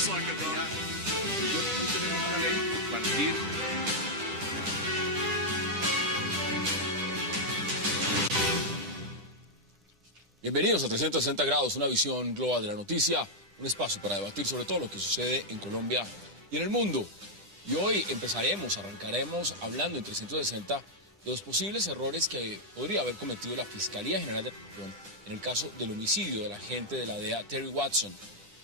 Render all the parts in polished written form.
Tenemos una ley compartir. Bienvenidos a 360 grados, una visión global de la noticia, un espacio para debatir sobre todo lo que sucede en Colombia y en el mundo. Y hoy arrancaremos hablando en 360 de los posibles errores que podría haber cometido la Fiscalía General de la Nación en el caso del homicidio del agente de la DEA Terry Watson,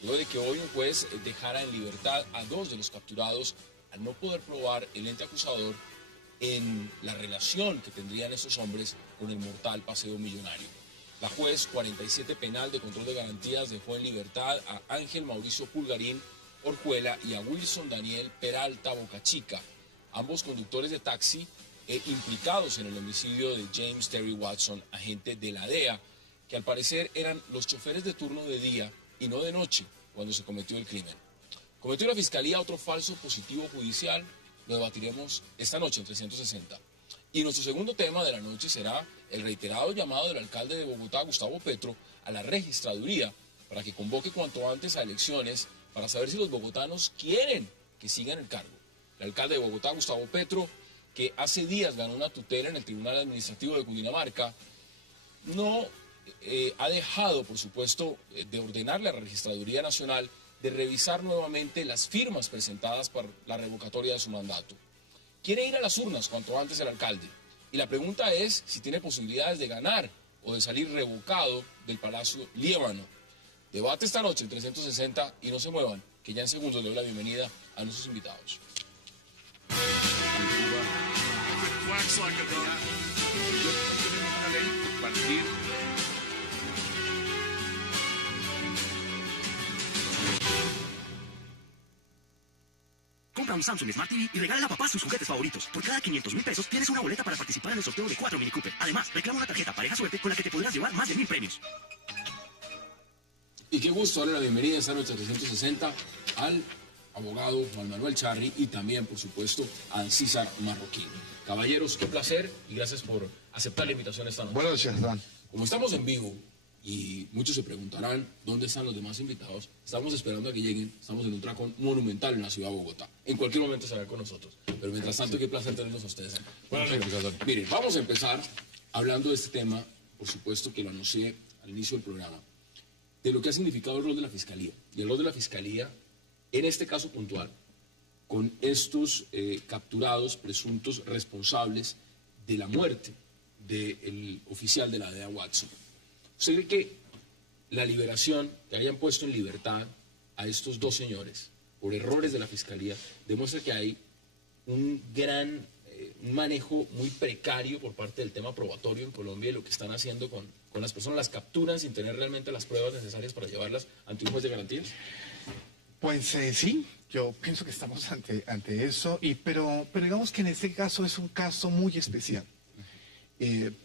luego de que hoy un juez dejara en libertad a 2 de los capturados al no poder probar el ente acusador en la relación que tendrían esos hombres con el mortal paseo millonario. La juez 47 penal de control de garantías dejó en libertad a Ángel Mauricio Pulgarín Orjuela y a Wilson Daniel Peralta Bocachica, ambos conductores de taxi implicados en el homicidio de James Terry Watson, agente de la DEA, que al parecer eran los choferes de turno de día y no de noche cuando se cometió el crimen. ¿Cometió la Fiscalía otro falso positivo judicial? Lo debatiremos esta noche en 360. Y nuestro segundo tema de la noche será el reiterado llamado del alcalde de Bogotá, Gustavo Petro, a la registraduría para que convoque cuanto antes a elecciones para saber si los bogotanos quieren que sigan el cargo. El alcalde de Bogotá, Gustavo Petro, que hace días ganó una tutela en el Tribunal Administrativo de Cundinamarca, no ha dejado, por supuesto, de ordenarle a la Registraduría Nacional de revisar nuevamente las firmas presentadas para la revocatoria de su mandato. Quiere ir a las urnas cuanto antes el alcalde. Y la pregunta es si tiene posibilidades de ganar o de salir revocado del Palacio Líbano. Debate esta noche en 360 y no se muevan, que ya en segundos le doy la bienvenida a nuestros invitados. Tenemos una ley compartir. Compra un Samsung Smart TV y regala a papá sus juguetes favoritos. Por cada 500.000 pesos tienes una boleta para participar en el sorteo de 4 Mini Cooper. Además, reclama una tarjeta Pareja Suerte con la que te podrás llevar más de 1.000 premios. Y qué gusto darle la bienvenida esta noche a 360 al abogado Juan Manuel Charri y también, por supuesto, a César Marroquín. Caballeros, qué placer y gracias por aceptar la invitación esta noche. Buenas noches, Dan. Como estamos en vivo y muchos se preguntarán dónde están los demás invitados, estamos esperando a que lleguen, estamos en un tracón monumental en la ciudad de Bogotá. En cualquier momento estarán con nosotros. Pero mientras tanto, qué placer tenerlos a ustedes. Miren, vamos a empezar hablando de este tema, por supuesto que lo anuncié al inicio del programa, de lo que ha significado el rol de la Fiscalía. Y el rol de la Fiscalía, en este caso puntual, con estos capturados, presuntos responsables de la muerte del oficial de la DEA Watson. ¿Usted cree que la liberación, que hayan puesto en libertad a estos 2 señores por errores de la Fiscalía, demuestra que hay un gran un manejo muy precario por parte del tema probatorio en Colombia y lo que están haciendo con las personas, las capturan sin tener realmente las pruebas necesarias para llevarlas ante un juez de garantías? Pues sí, yo pienso que estamos ante eso, pero digamos que en este caso es un caso muy especial,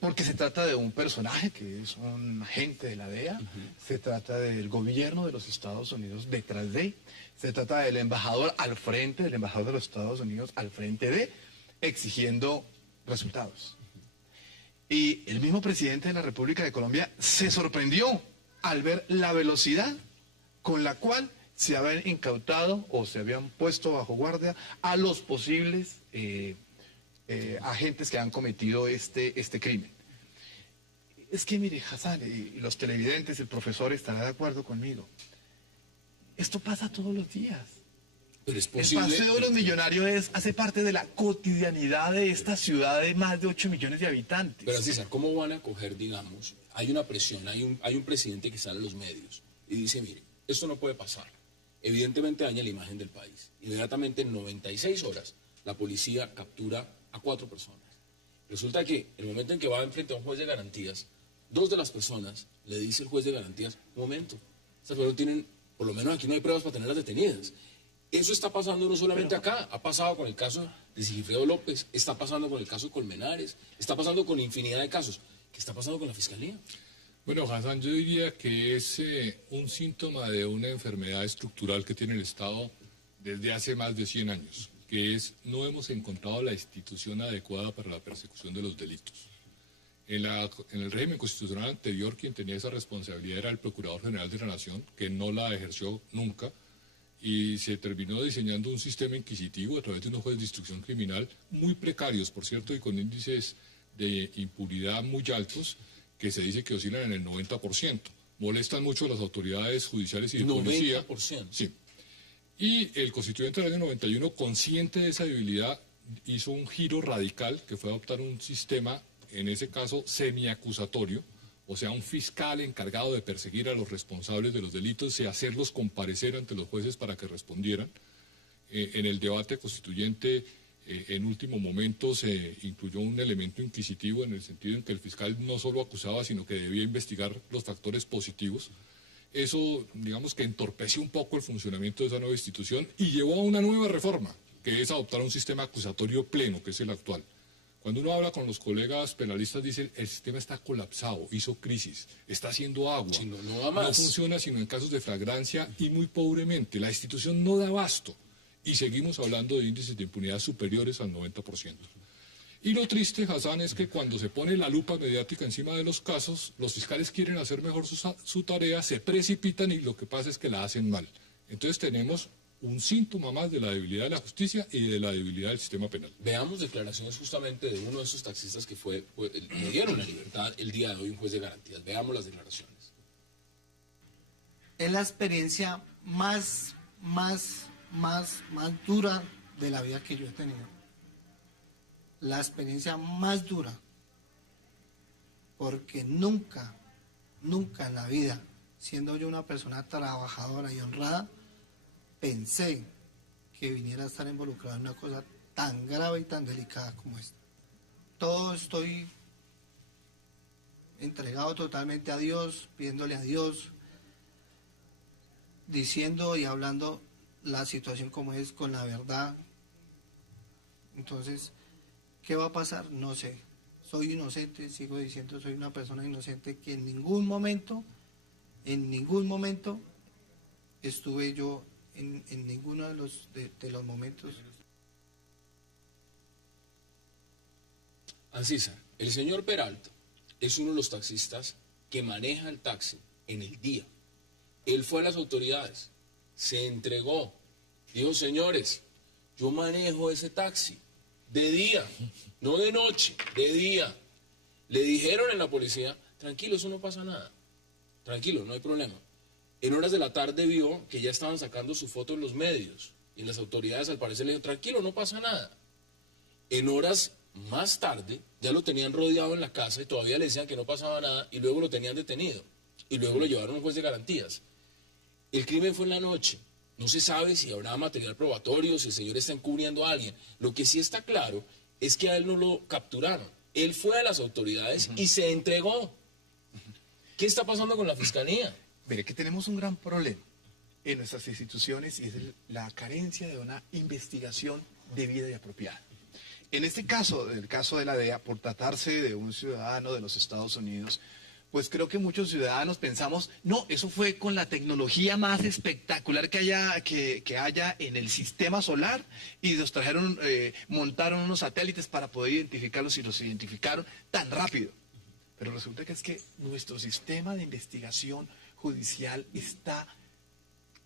porque se trata de un personaje que es un agente de la DEA, se trata del gobierno de los Estados Unidos detrás de, se trata del embajador al frente, del embajador de los Estados Unidos al frente de, exigiendo resultados. Y el mismo presidente de la República de Colombia se sorprendió al ver la velocidad con la cual se habían incautado o se habían puesto bajo guardia a los posibles agentes que han cometido este crimen. Es que mire, Hassan, y los televidentes, el profesor estará de acuerdo conmigo. Esto pasa todos los días. Pero es El posible. paseo de los millonarios hace parte de la cotidianidad de esta ciudad de más de 8 millones de habitantes. Pero César, ¿cómo van a coger, digamos, hay una presión, hay un presidente que sale a los medios y dice, mire, esto no puede pasar. Evidentemente daña la imagen del país. Inmediatamente en 96 horas la policía captura a 4 personas. Resulta que el momento en que va enfrente a un juez de garantías, 2 de las personas le dice el juez de garantías, un momento, estas personas tienen, por lo menos aquí no hay pruebas para tenerlas detenidas. Eso está pasando no solamente acá, ha pasado con el caso de Sigifredo López, está pasando con el caso de Colmenares, está pasando con infinidad de casos. ¿Qué está pasando con la Fiscalía? Bueno, Hassan, yo diría que es un síntoma de una enfermedad estructural que tiene el Estado desde hace más de 100 años, que es no hemos encontrado la institución adecuada para la persecución de los delitos. En el régimen constitucional anterior, quien tenía esa responsabilidad era el Procurador General de la Nación, que no la ejerció nunca, y se terminó diseñando un sistema inquisitivo a través de unos jueces de instrucción criminal muy precarios, por cierto, y con índices de impunidad muy altos, que se dice que oscilan en el 90%. Molestan mucho a las autoridades judiciales y de policía. 90%. Sí. Y el constituyente del año 91, consciente de esa debilidad, hizo un giro radical, que fue adoptar un sistema, en ese caso, semiacusatorio, o sea, un fiscal encargado de perseguir a los responsables de los delitos y hacerlos comparecer ante los jueces para que respondieran. En el debate constituyente, en último momento, se incluyó un elemento inquisitivo en el sentido en que el fiscal no solo acusaba, sino que debía investigar los factores positivos. Eso, digamos que entorpeció un poco el funcionamiento de esa nueva institución y llevó a una nueva reforma, que es adoptar un sistema acusatorio pleno, que es el actual. Cuando uno habla con los colegas penalistas, dicen, el sistema está colapsado, hizo crisis, está haciendo agua, Sí, no va más. no funciona sino en casos de flagrancia y muy pobremente. La institución no da abasto y seguimos hablando de índices de impunidad superiores al 90%. Y lo triste, Hassan, es que cuando se pone la lupa mediática encima de los casos, los fiscales quieren hacer mejor su tarea, se precipitan y lo que pasa es que la hacen mal. Entonces tenemos un síntoma más de la debilidad de la justicia y de la debilidad del sistema penal. Veamos declaraciones justamente de uno de esos taxistas que le dieron la libertad el día de hoy, un juez de garantías. Veamos las declaraciones. Es la experiencia más dura de la vida que yo he tenido. La experiencia más dura. Porque nunca en la vida, siendo yo una persona trabajadora y honrada, pensé que viniera a estar involucrado en una cosa tan grave y tan delicada como esta. Todo estoy entregado totalmente a Dios, pidiéndole a Dios, diciendo y hablando la situación como es, con la verdad. Entonces, ¿qué va a pasar? No sé. Soy inocente, sigo diciendo, soy una persona inocente que en ningún momento estuve yo en ninguno de los momentos. Ancisa, el señor Peralta es uno de los taxistas que maneja el taxi en el día. Él fue a las autoridades, se entregó, dijo, señores, yo manejo ese taxi de día, no de noche, de día. Le dijeron en la policía, tranquilo, eso no pasa nada, tranquilo, no hay problema. En horas de la tarde vio que ya estaban sacando su foto en los medios y las autoridades al parecer le dijeron, tranquilo, no pasa nada. En horas más tarde ya lo tenían rodeado en la casa y todavía le decían que no pasaba nada y luego lo tenían detenido y luego lo llevaron a un juez de garantías. El crimen fue en la noche. No se sabe si habrá material probatorio, si el señor está encubriendo a alguien. Lo que sí está claro es que a él no lo capturaron. Él fue a las autoridades y se entregó. ¿Qué está pasando con la fiscalía? Mire que tenemos un gran problema en nuestras instituciones y es la carencia de una investigación debida y apropiada. En este caso, el caso de la DEA, por tratarse de un ciudadano de los Estados Unidos, pues creo que muchos ciudadanos pensamos, no, eso fue con la tecnología más espectacular que haya en el sistema solar y los trajeron, montaron unos satélites para poder identificarlos y los identificaron tan rápido. Pero resulta que es que nuestro sistema de investigación judicial está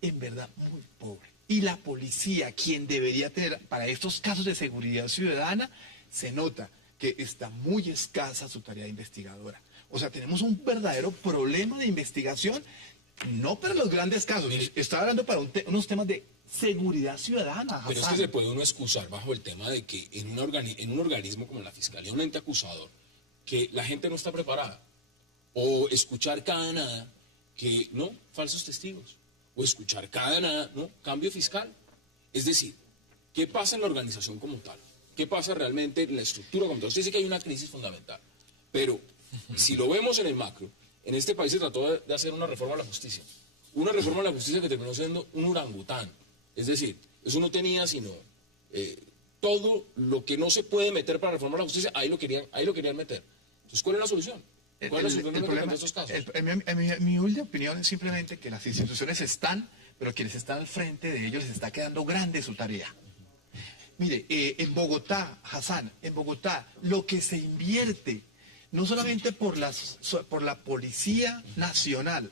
en verdad muy pobre. Y la policía, quien debería tener para estos casos de seguridad ciudadana, se nota que está muy escasa su tarea investigadora. O sea, tenemos un verdadero problema de investigación, no para los grandes casos, estaba hablando para unos temas de seguridad ciudadana. Pero es que se puede uno excusar bajo el tema de que en un organismo como la Fiscalía, un ente acusador, que la gente no está preparada. O escuchar cada nada que, no, falsos testigos. O escuchar cada nada, no, cambio fiscal. Es decir, ¿qué pasa en la organización como tal? ¿Qué pasa realmente en la estructura como tal? Usted dice que hay una crisis fundamental, pero si lo vemos en el macro, en este país se trató de hacer una reforma a la justicia. Una reforma a la justicia que terminó siendo un orangután. Es decir, eso no tenía sino todo lo que no se puede meter para reformar la justicia, ahí lo querían meter. Entonces, ¿cuál es la solución? ¿Cuál es la solución en estos casos? Mi humilde opinión es simplemente que las instituciones están, pero quienes están al frente de ellos les está quedando grande su tarea. Mire, en Bogotá, Hassan, en Bogotá, lo que se invierte, no solamente por la Policía Nacional,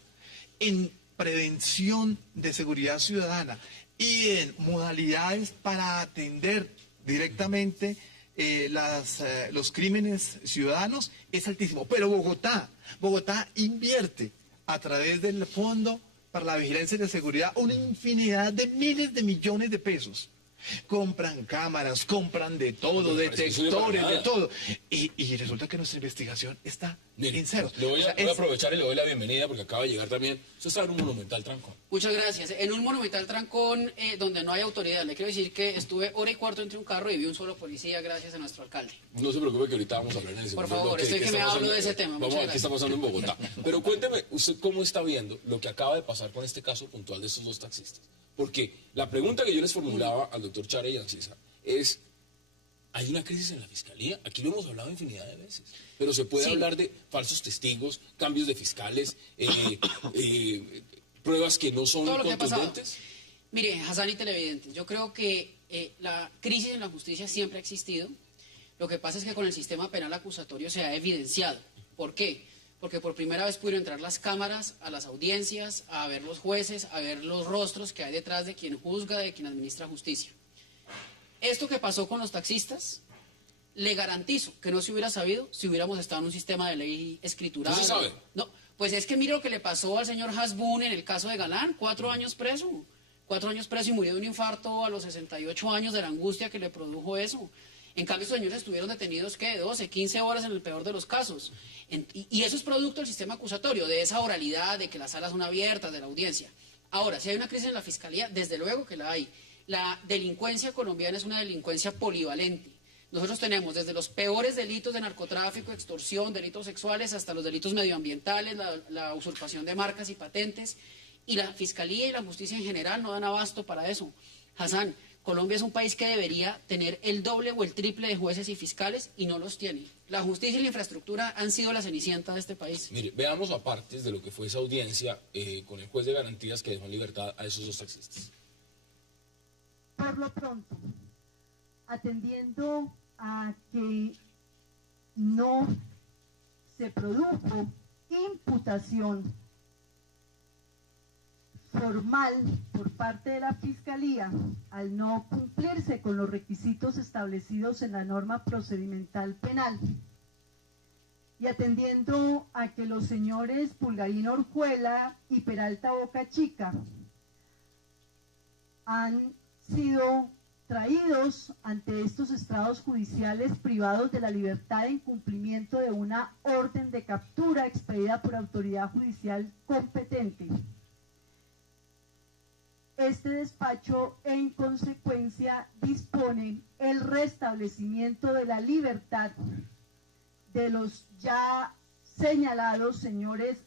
en prevención de seguridad ciudadana y en modalidades para atender directamente los crímenes ciudadanos es altísimo. Pero Bogotá invierte a través del Fondo para la Vigilancia y la Seguridad una infinidad de miles de millones de pesos. Compran cámaras, compran de todo, detectores, de todo. Y resulta que nuestra investigación está en cero. Voy a aprovechar y le doy la bienvenida porque acaba de llegar también. Usted está en un monumental trancón. Muchas gracias. En un monumental trancón donde no hay autoridad. Le quiero decir que estuve hora y cuarto entre un carro y vi un solo policía gracias a nuestro alcalde. No se preocupe que ahorita vamos a hablar en ese Por momento. favor, estoy que me hablo de ese tema. Vamos a ver qué está pasando en Bogotá. Pero cuénteme, ¿usted cómo está viendo lo que acaba de pasar con este caso puntual de estos dos taxistas? Porque la pregunta que yo les formulaba al doctor Chare y a Cisa es, ¿hay una crisis en la fiscalía? Aquí lo hemos hablado infinidad de veces, pero se puede hablar de falsos testigos, cambios de fiscales, pruebas que no son contundentes. Mire, Hassan y televidentes, yo creo que la crisis en la justicia siempre ha existido. Lo que pasa es que con el sistema penal acusatorio se ha evidenciado. ¿Por qué? Porque por primera vez pudieron entrar las cámaras a las audiencias, a ver los jueces, a ver los rostros que hay detrás de quien juzga, de quien administra justicia. Esto que pasó con los taxistas, le garantizo que no se hubiera sabido si hubiéramos estado en un sistema de ley escriturado. ¿No se sabe? No, pues es que mire lo que le pasó al señor Hasbun en el caso de Galán, 4 años preso. 4 años preso y murió de un infarto a los 68 años de la angustia que le produjo eso. En cambio, estos señores estuvieron detenidos, ¿qué? 12, 15 horas en el peor de los casos. Y eso es producto del sistema acusatorio, de esa oralidad, de que las salas son abiertas, de la audiencia. Ahora, si hay una crisis en la Fiscalía, desde luego que la hay. La delincuencia colombiana es una delincuencia polivalente. Nosotros tenemos desde los peores delitos de narcotráfico, extorsión, delitos sexuales, hasta los delitos medioambientales, la usurpación de marcas y patentes. Y la Fiscalía y la justicia en general no dan abasto para eso. Hassan, Colombia es un país que debería tener el doble o el triple de jueces y fiscales y no los tiene. La justicia y la infraestructura han sido la cenicienta de este país. Mire, veamos aparte de lo que fue esa audiencia con el juez de garantías que dejó en libertad a esos dos taxistas. Por lo pronto, atendiendo a que no se produjo imputación formal por parte de la Fiscalía al no cumplirse con los requisitos establecidos en la norma procedimental penal y atendiendo a que los señores Pulgarín Orjuela y Peralta Boca Chica han sido traídos ante estos estrados judiciales privados de la libertad en cumplimiento de una orden de captura expedida por autoridad judicial competente. Este despacho, en consecuencia, dispone el restablecimiento de la libertad de los ya señalados señores.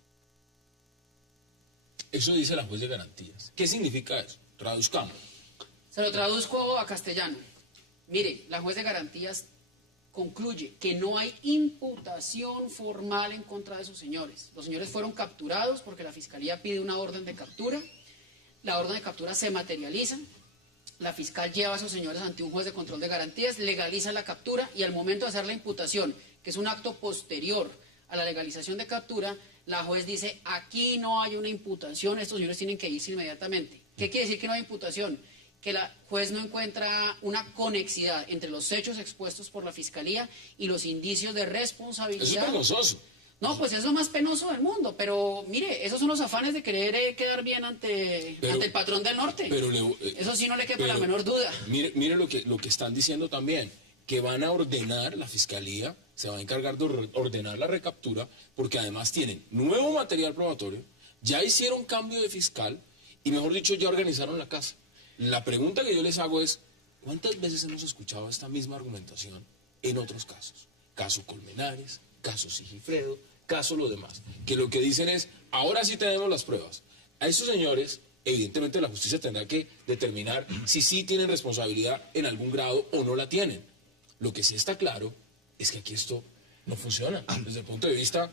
Eso dice la juez de garantías. ¿Qué significa eso? Traduzcamos. Se lo traduzco a castellano. Mire, la juez de garantías concluye que no hay imputación formal en contra de esos señores. Los señores fueron capturados porque la Fiscalía pide una orden de captura. La orden de captura se materializa, la fiscal lleva a esos señores ante un juez de control de garantías, legaliza la captura y al momento de hacer la imputación, que es un acto posterior a la legalización de captura, la juez dice, aquí no hay una imputación, estos señores tienen que irse inmediatamente. ¿Qué quiere decir que no hay imputación? Que la juez no encuentra una conexidad entre los hechos expuestos por la Fiscalía y los indicios de responsabilidad. Eso es vergonzoso. No, pues es lo más penoso del mundo, pero mire, esos son los afanes de querer quedar bien ante el patrón del norte. Pero eso sí no le quepa la menor duda. Mire lo que están diciendo también, que van a ordenar, la Fiscalía se va a encargar de ordenar la recaptura, porque además tienen nuevo material probatorio, ya hicieron cambio de fiscal y mejor dicho, ya organizaron la casa. La pregunta que yo les hago es, ¿cuántas veces hemos escuchado esta misma argumentación en otros casos? Caso Colmenares, caso Sigifredo, caso lo demás, que lo que dicen es, ahora sí tenemos las pruebas. A esos señores, evidentemente la justicia tendrá que determinar si sí tienen responsabilidad en algún grado o no la tienen. Lo que sí está claro es que aquí esto no funciona. Desde el punto de vista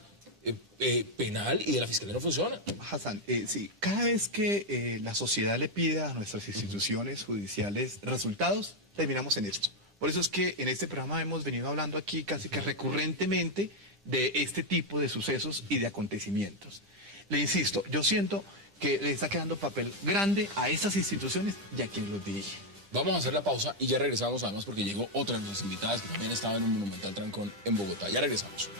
penal y de la Fiscalía no funciona. Hassan, sí, cada vez que la sociedad le pida a nuestras instituciones judiciales resultados, terminamos en esto. Por eso es que en este programa hemos venido hablando aquí casi que recurrentemente de este tipo de sucesos y de acontecimientos. Le insisto, yo siento que le está quedando papel grande a esas instituciones y a quien los dirige. Vamos a hacer la pausa y ya regresamos, además porque llegó otra de nuestras invitadas que también estaba en un monumental trancón en Bogotá. Ya regresamos.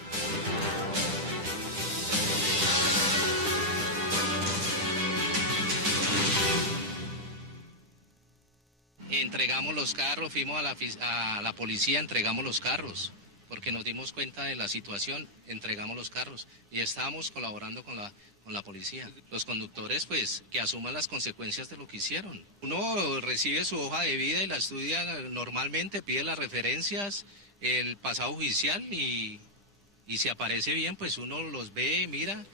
Entregamos los carros, fuimos a la policía, entregamos los carros, porque nos dimos cuenta de la situación, entregamos los carros y estábamos colaborando con la policía. Los conductores, pues, que asuman las consecuencias de lo que hicieron. Uno recibe su hoja de vida y la estudia normalmente, pide las referencias, el pasado judicial y si aparece bien, pues uno los ve, mira,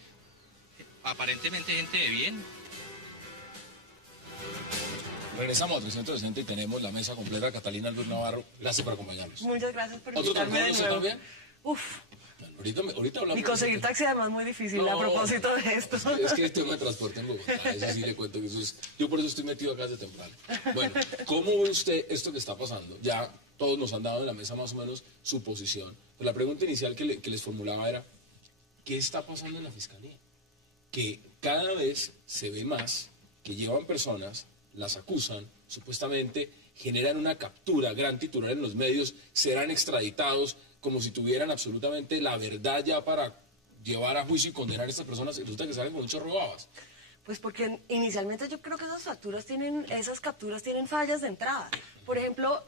aparentemente gente de bien. Regresamos a 360 y tenemos la mesa completa. Catalina Luz Navarro, gracias por acompañarnos. Muchas gracias por ¿Otro invitarme de trancón usted nuevo. también? Uf, Bueno, ahorita hablamos. y conseguir taxi además muy difícil a propósito de esto. Es que el tema de transporte en Bogotá, eso sí le cuento que eso es... Yo por eso estoy metido acá desde temprano. Bueno, ¿cómo ve usted esto que está pasando? Ya todos nos han dado en la mesa más o menos su posición. Pero la pregunta inicial que les formulaba era, ¿qué está pasando en la Fiscalía? Que cada vez se ve más que llevan personas, las acusan, supuestamente generan una captura, gran titular en los medios, serán extraditados como si tuvieran absolutamente la verdad ya para llevar a juicio y condenar a estas personas, y resulta que salen con un chorro de babas. Pues porque inicialmente yo creo que esas capturas tienen fallas de entrada. Por ejemplo,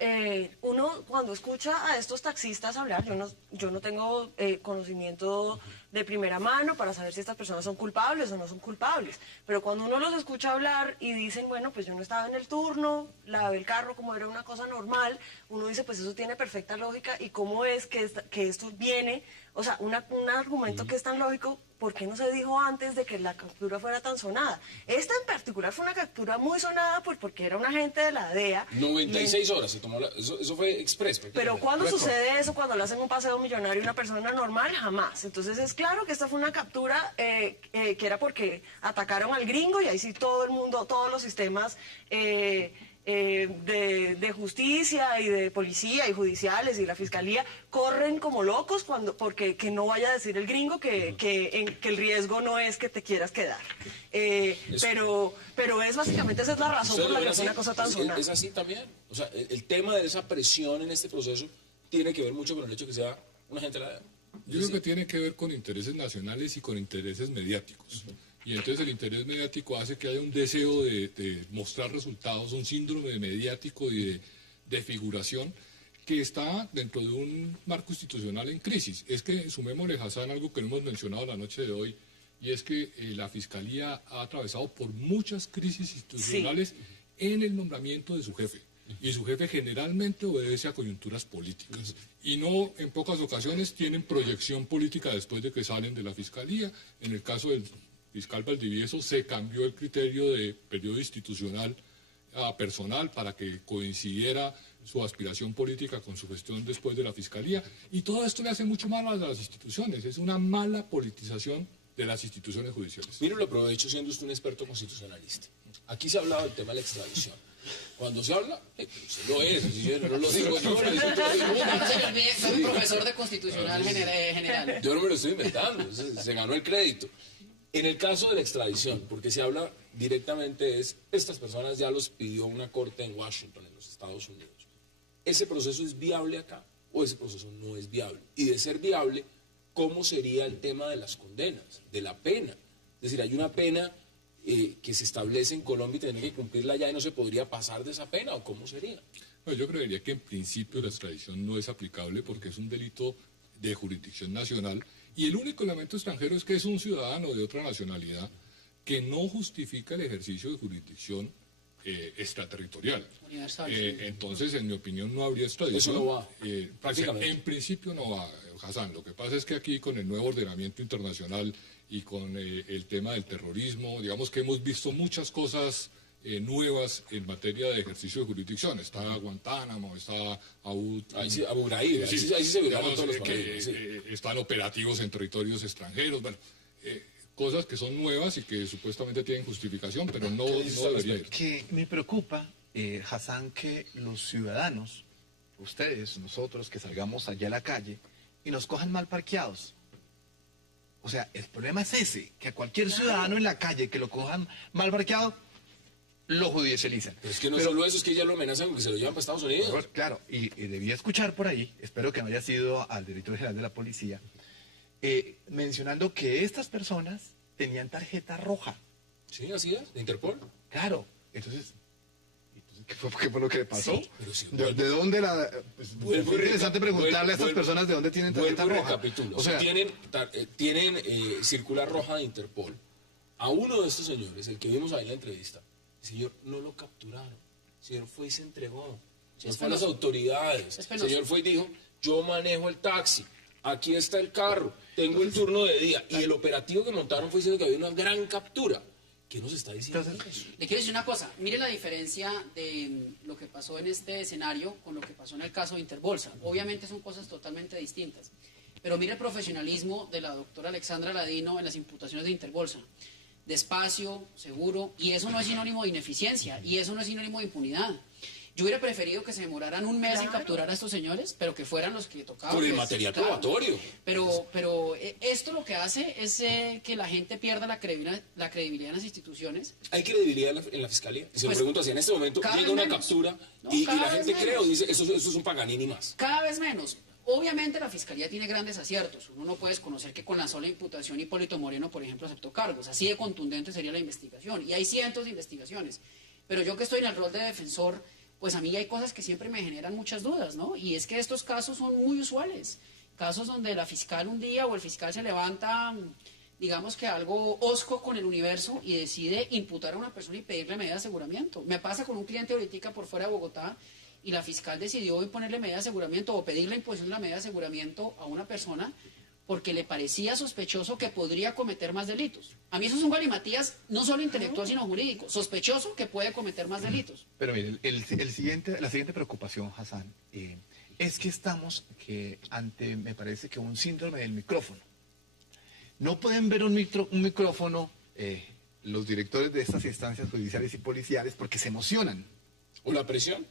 uno cuando escucha a estos taxistas hablar, yo no tengo conocimiento de primera mano para saber si estas personas son culpables o no son culpables. Pero cuando uno los escucha hablar y dicen, bueno, pues yo no estaba en el turno, lavé el carro como era una cosa normal, uno dice, pues eso tiene perfecta lógica. ¿Y cómo es que esto viene? O sea, un argumento que es tan lógico, ¿por qué no se dijo antes de que la captura fuera tan sonada? Esta en particular fue una captura muy sonada porque era un agente de la DEA. 96 horas se tomó eso fue express. Pero ¿cuándo sucede eso? Cuando le hacen un paseo millonario a una persona normal, jamás. Entonces es claro que esta fue una captura que era porque atacaron al gringo y ahí sí todo el mundo, todos los sistemas de justicia y de policía y judiciales y la fiscalía corren como locos porque que no vaya a decir el gringo que el riesgo no es que te quieras quedar. Pero es básicamente esa es la razón por la que es una cosa tan sonada. Es así también. O sea, el tema de esa presión en este proceso tiene que ver mucho con el hecho de que sea una gente de la DEA. Yo creo que tiene que ver con intereses nacionales y con intereses mediáticos. Y entonces el interés mediático hace que haya un deseo de mostrar resultados, un síndrome mediático y de figuración que está dentro de un marco institucional en crisis. Es que, sumémosle, Hassan, algo que no hemos mencionado la noche de hoy, y es que la Fiscalía ha atravesado por muchas crisis institucionales en el nombramiento de su jefe. Y su jefe generalmente obedece a coyunturas políticas. Y no, en pocas ocasiones, tienen proyección política después de que salen de la Fiscalía. En el caso del fiscal Valdivieso se cambió el criterio de periodo institucional a personal para que coincidiera su aspiración política con su gestión después de la Fiscalía. Y todo esto le hace mucho mal a las instituciones. Es una mala politización de las instituciones judiciales. Mire, lo aprovecho siendo usted un experto constitucionalista. Aquí se ha hablado del tema de la extradición. Cuando se habla, se lo es, si yo no lo digo yo, lo dice todo el mundo. Soy profesor de constitucional general. Yo no me lo estoy inventando, se ganó el crédito. En el caso de la extradición, porque se habla directamente es, estas personas ya los pidió una corte en Washington, en los Estados Unidos. ¿Ese proceso es viable acá o ese proceso no es viable? Y de ser viable, ¿cómo sería el tema de las condenas, de la pena? Es decir, hay una pena que se establece en Colombia y tiene que cumplirla ya y no se podría pasar de esa pena, ¿o cómo sería? Bueno, yo creería que en principio la extradición no es aplicable porque es un delito de jurisdicción nacional y el único elemento extranjero es que es un ciudadano de otra nacionalidad que no justifica el ejercicio de jurisdicción extraterritorial. Entonces, en mi opinión, no habría extradición. Eso no va, prácticamente. En principio no va, Hassan. Lo que pasa es que aquí con el nuevo ordenamiento internacional y con el tema del terrorismo, digamos que hemos visto muchas cosas nuevas en materia de ejercicio de jurisdicción. Está Guantánamo, está Abu Ghraib, ahí sí se viraron todos los países. Están operativos en territorios extranjeros, bueno, cosas que son nuevas y que supuestamente tienen justificación, pero no debería ir. Que me preocupa, Hassan, que los ciudadanos, ustedes, nosotros, que salgamos allá a la calle y nos cojan mal parqueados. O sea, el problema es ese, que a cualquier ciudadano en la calle que lo cojan mal parqueado, lo judicializan. Pero es que no solo eso, es que ya lo amenazan con que se lo llevan para Estados Unidos. Claro, y debía escuchar por ahí, espero que no haya sido al director general de la policía, mencionando que estas personas tenían tarjeta roja. Sí, así es, de Interpol. Claro, entonces ¿qué fue lo que le pasó? Sí. Pero si ¿De dónde la...? Pues, es muy interesante preguntarle a estas personas de dónde tienen tarjeta roja. Recapitulo. O sea, tienen circular roja de Interpol. A uno de estos señores, el que vimos ahí en la entrevista, el señor no lo capturaron. El señor fue y se entregó. El señor fue a las autoridades. El señor fue y dijo, yo manejo el taxi, aquí está el carro, tengo el turno de día. Y el operativo que montaron fue diciendo que había una gran captura. ¿Qué nos está diciendo? Le quiero decir una cosa, mire la diferencia de lo que pasó en este escenario con lo que pasó en el caso de Interbolsa. Obviamente son cosas totalmente distintas, pero mire el profesionalismo de la doctora Alexandra Ladino en las imputaciones de Interbolsa. Despacio, seguro, y eso no es sinónimo de ineficiencia, y eso no es sinónimo de impunidad. Yo hubiera preferido que se demoraran un mes en capturar a estos señores, pero que fueran los que tocaban. Por el material probatorio. Pero esto lo que hace es que la gente pierda la credibilidad en las instituciones. ¿Hay credibilidad en la fiscalía? Y se lo pregunto así, en este momento llega una captura No, y la cada gente vez cree o menos. dice, eso es un Paganini más. Cada vez menos. Obviamente la Fiscalía tiene grandes aciertos. Uno no puede desconocer que con la sola imputación Hipólito Moreno, por ejemplo, aceptó cargos. Así de contundente sería la investigación. Y hay cientos de investigaciones. Pero yo que estoy en el rol de defensor, pues a mí hay cosas que siempre me generan muchas dudas, ¿no? Y es que estos casos son muy usuales. Casos donde la fiscal un día o el fiscal se levanta, digamos que algo hosco con el universo y decide imputar a una persona y pedirle medida de aseguramiento. Me pasa con un cliente ahorita por fuera de Bogotá y la fiscal decidió imponerle medida de aseguramiento o pedir la imposición de la medida de aseguramiento a una persona porque le parecía sospechoso que podría cometer más delitos. A mí eso es un galimatías no solo intelectual sino jurídico, sospechoso que puede cometer más delitos. Pero mire, la siguiente preocupación, Hassan, es que estamos ante, me parece que un síndrome del micrófono. No pueden ver un micrófono los directores de estas instancias judiciales y policiales porque se emocionan. ¿O la presión?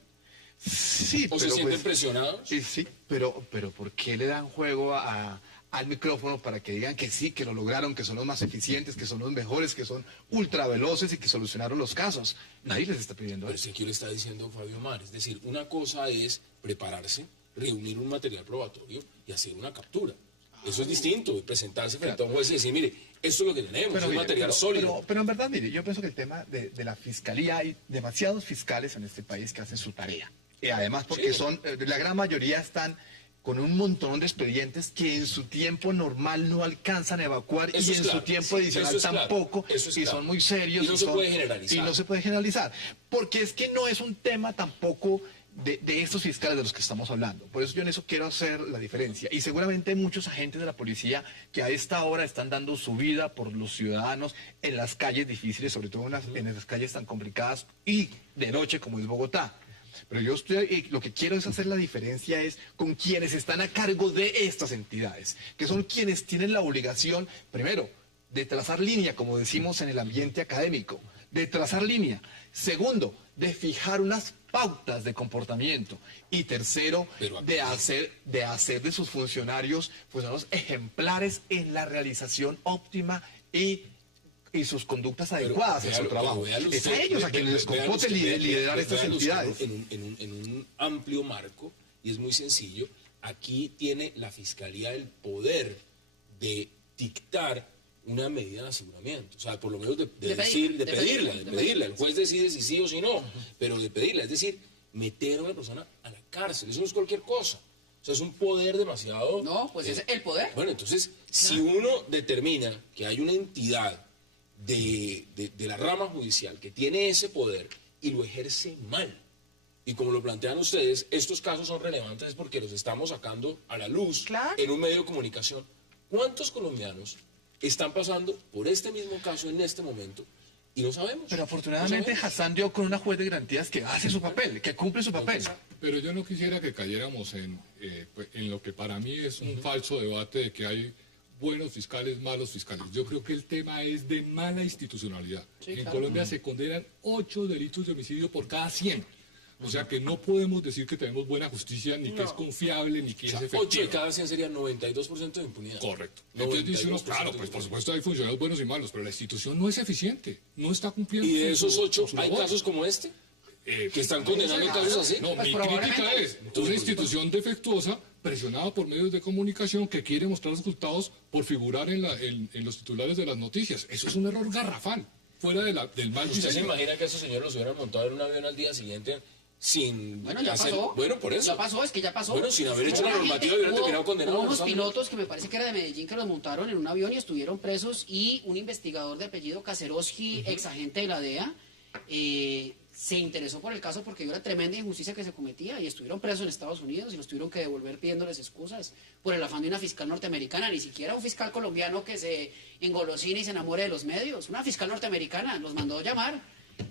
Sí, ¿O se sienten presionados? Sí, pero ¿por qué le dan juego al micrófono para que digan que sí, que lo lograron, que son los más eficientes, que son los mejores, que son ultra veloces y que solucionaron los casos? Nadie les está pidiendo Pero eso. es que aquí le está diciendo Fabio Mar. Es decir, una cosa es prepararse, reunir un material probatorio y hacer una captura. Eso es distinto, de presentarse frente a un juez y decir, mire, esto es lo que tenemos, es material sólido. Pero en verdad, mire, yo pienso que el tema de la fiscalía, hay demasiados fiscales en este país que hacen su tarea. Y además porque la gran mayoría están con un montón de expedientes que en su tiempo normal no alcanzan a evacuar y en su tiempo adicional tampoco, y son muy serios. Y no se puede generalizar. Y no se puede generalizar. Porque es que no es un tema tampoco de estos fiscales de los que estamos hablando. Por eso yo en eso quiero hacer la diferencia. Y seguramente hay muchos agentes de la policía que a esta hora están dando su vida por los ciudadanos en las calles difíciles, sobre todo en esas calles tan complicadas y de noche como es Bogotá. Pero lo que quiero es hacer la diferencia es con quienes están a cargo de estas entidades, que son quienes tienen la obligación, primero, de trazar línea, como decimos en el ambiente académico, de trazar línea. Segundo, de fijar unas pautas de comportamiento. Y tercero, de hacer de sus funcionarios ejemplares en la realización óptima y sus conductas adecuadas en su trabajo. Es a ellos a quienes les compete liderar estas entidades. En un amplio marco, y es muy sencillo, aquí tiene la Fiscalía el poder de dictar una medida de aseguramiento. O sea, por lo menos de pedirla. El juez decide si sí o si no, pero de pedirla. Es decir, meter a una persona a la cárcel. Eso no es cualquier cosa. O sea, es un poder demasiado... No, pues es el poder. Bueno, entonces, si uno determina que hay una entidad de la rama judicial que tiene ese poder y lo ejerce mal, y como lo plantean ustedes, estos casos son relevantes porque los estamos sacando a la luz en un medio de comunicación. ¿Cuántos colombianos están pasando por este mismo caso en este momento y no sabemos? Pero afortunadamente Hassan dio con una juez de garantías que hace su papel, que cumple su papel. Pero yo no quisiera que cayéramos en lo que para mí es un falso debate de que hay buenos fiscales, malos fiscales. Yo creo que el tema es de mala institucionalidad. En Colombia se condenan 8 delitos de homicidio por cada 100. O sea que no podemos decir que tenemos buena justicia, ni que es confiable, ni que es efectiva. 8 de cada 100 sería 92% de impunidad. Correcto. Entonces dice uno, claro, pues por supuesto hay funcionarios buenos y malos, pero la institución no es eficiente, no está cumpliendo. ¿Y de con esos su 8 labor. hay casos como este? ¿Que están condenando casos así? No, Pues mi probablemente. crítica es una institución defectuosa presionada por medios de comunicación que quiere mostrar resultados por figurar en los titulares de las noticias. Eso es un error garrafal, fuera del mal ¿Usted se diseño. imagina que esos señores los hubieran montado en un avión al día siguiente sin Bueno, ya hacer... pasó. Bueno, por eso. Ya pasó, es que ya pasó. Bueno, sin haber hecho la Hubo normativa gente- hubieran hubo- terminado condenados. hubo unos ¿no? pilotos que me parece que era de Medellín que los montaron en un avión y estuvieron presos, y un investigador de apellido Kacerowski, ex agente de la DEA, se interesó por el caso porque vio la tremenda injusticia que se cometía, y estuvieron presos en Estados Unidos y los tuvieron que devolver pidiéndoles excusas por el afán de una fiscal norteamericana, ni siquiera un fiscal colombiano que se engolosine y se enamore de los medios. Una fiscal norteamericana los mandó a llamar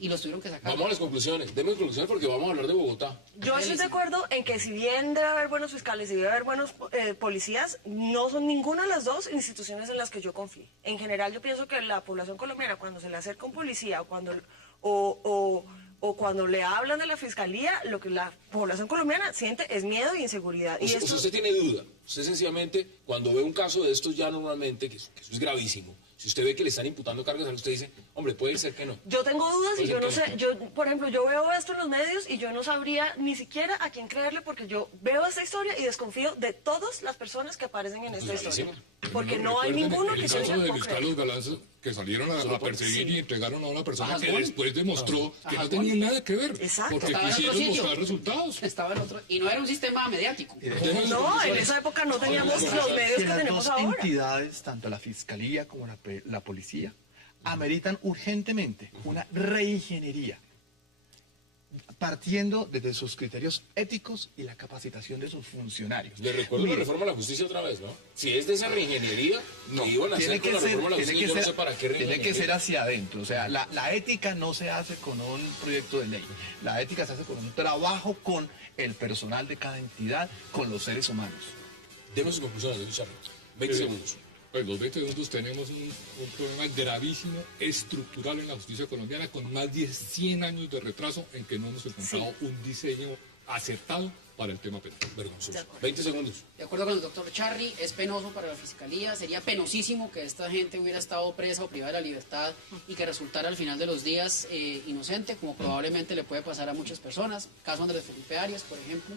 y los tuvieron que sacar. Vamos a las conclusiones. Demos conclusiones porque vamos a hablar de Bogotá. Yo estoy de acuerdo en que si bien debe haber buenos fiscales y debe haber buenos policías, no son ninguna de las dos instituciones en las que yo confío. En general yo pienso que la población colombiana, cuando se le acerca un policía o cuando le hablan de la fiscalía, lo que la población colombiana siente es miedo y inseguridad. O sea, usted tiene duda. Usted sencillamente, cuando ve un caso de estos ya normalmente, que eso es gravísimo, si usted ve que le están imputando cargas a él, usted dice, hombre, puede ser que no. Yo tengo dudas y Puede yo ser no que sé, por ejemplo, yo veo esto en los medios y yo no sabría ni siquiera a quién creerle, porque yo veo esta historia y desconfío de todas las personas que aparecen en esta historia. Porque no hay Recuerden ninguno el que se caso diga de con Luis creer. Carlos Galán, que salieron a perseguir sí. y entregaron a una persona Ajá, que ¿cómo? después demostró que no Ajá, tenía ¿cómo? nada que ver, Exacto. porque Estaba en otro quisieron sitio. mostrar resultados. Estaba en otro, y no era un sistema mediático. No, en esa época no teníamos los medios que las tenemos dos ahora. entidades, tanto la Fiscalía como la Policía, ameritan urgentemente una reingeniería, partiendo desde sus criterios éticos y la capacitación de sus funcionarios. Le recuerdo la Mire, reforma a la justicia otra vez, ¿no? Si es de esa reingeniería, que iban a hacer con la reforma a la justicia, yo no sé para qué tiene que reingeniería. ser hacia adentro. O sea, la ética no se hace con un proyecto de ley. La ética se hace con un trabajo con el personal de cada entidad, con los seres humanos. Demos sus conclusiones, don Charlie. 20 segundos. Pues los 20 segundos tenemos un problema gravísimo, estructural en la justicia colombiana, con más de 100 años de retraso en que no hemos encontrado un diseño acertado para el tema penal. Vergonzoso. 20 segundos. De acuerdo con el doctor Charry, es penoso para la Fiscalía, sería penosísimo que esta gente hubiera estado presa o privada de la libertad y que resultara al final de los días inocente, como probablemente le puede pasar a muchas personas, caso Andrés Felipe Arias, por ejemplo.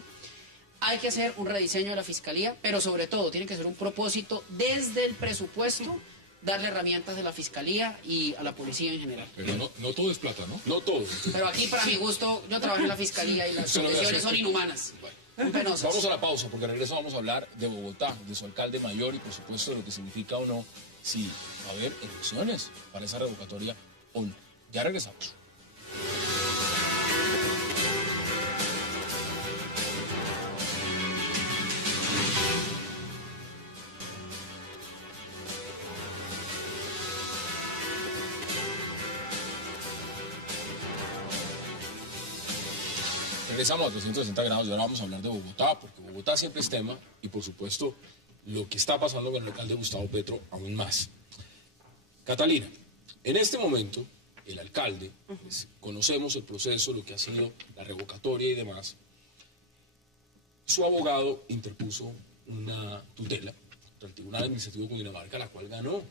Hay que hacer un rediseño de la Fiscalía, pero sobre todo tiene que ser un propósito desde el presupuesto, darle herramientas a la Fiscalía y a la policía en general. Pero no todo es plata, ¿no? No todo. Pero aquí, para mi gusto, yo trabajé en la Fiscalía y las Eso no me condiciones hace. son inhumanas. Muy penosas. Vamos a la pausa, porque al regreso vamos a hablar de Bogotá, de su alcalde mayor y, por supuesto, de lo que significa o no si va a haber elecciones para esa revocatoria o no. Ya regresamos. Regresamos a 360 grados y ahora vamos a hablar de Bogotá, porque Bogotá siempre es tema y, por supuesto, lo que está pasando con el local de Gustavo Petro aún más. Catalina, en este momento, el alcalde, pues, conocemos el proceso, lo que ha sido la revocatoria y demás. Su abogado interpuso una tutela contra el Tribunal Administrativo de Cundinamarca, la cual ganó.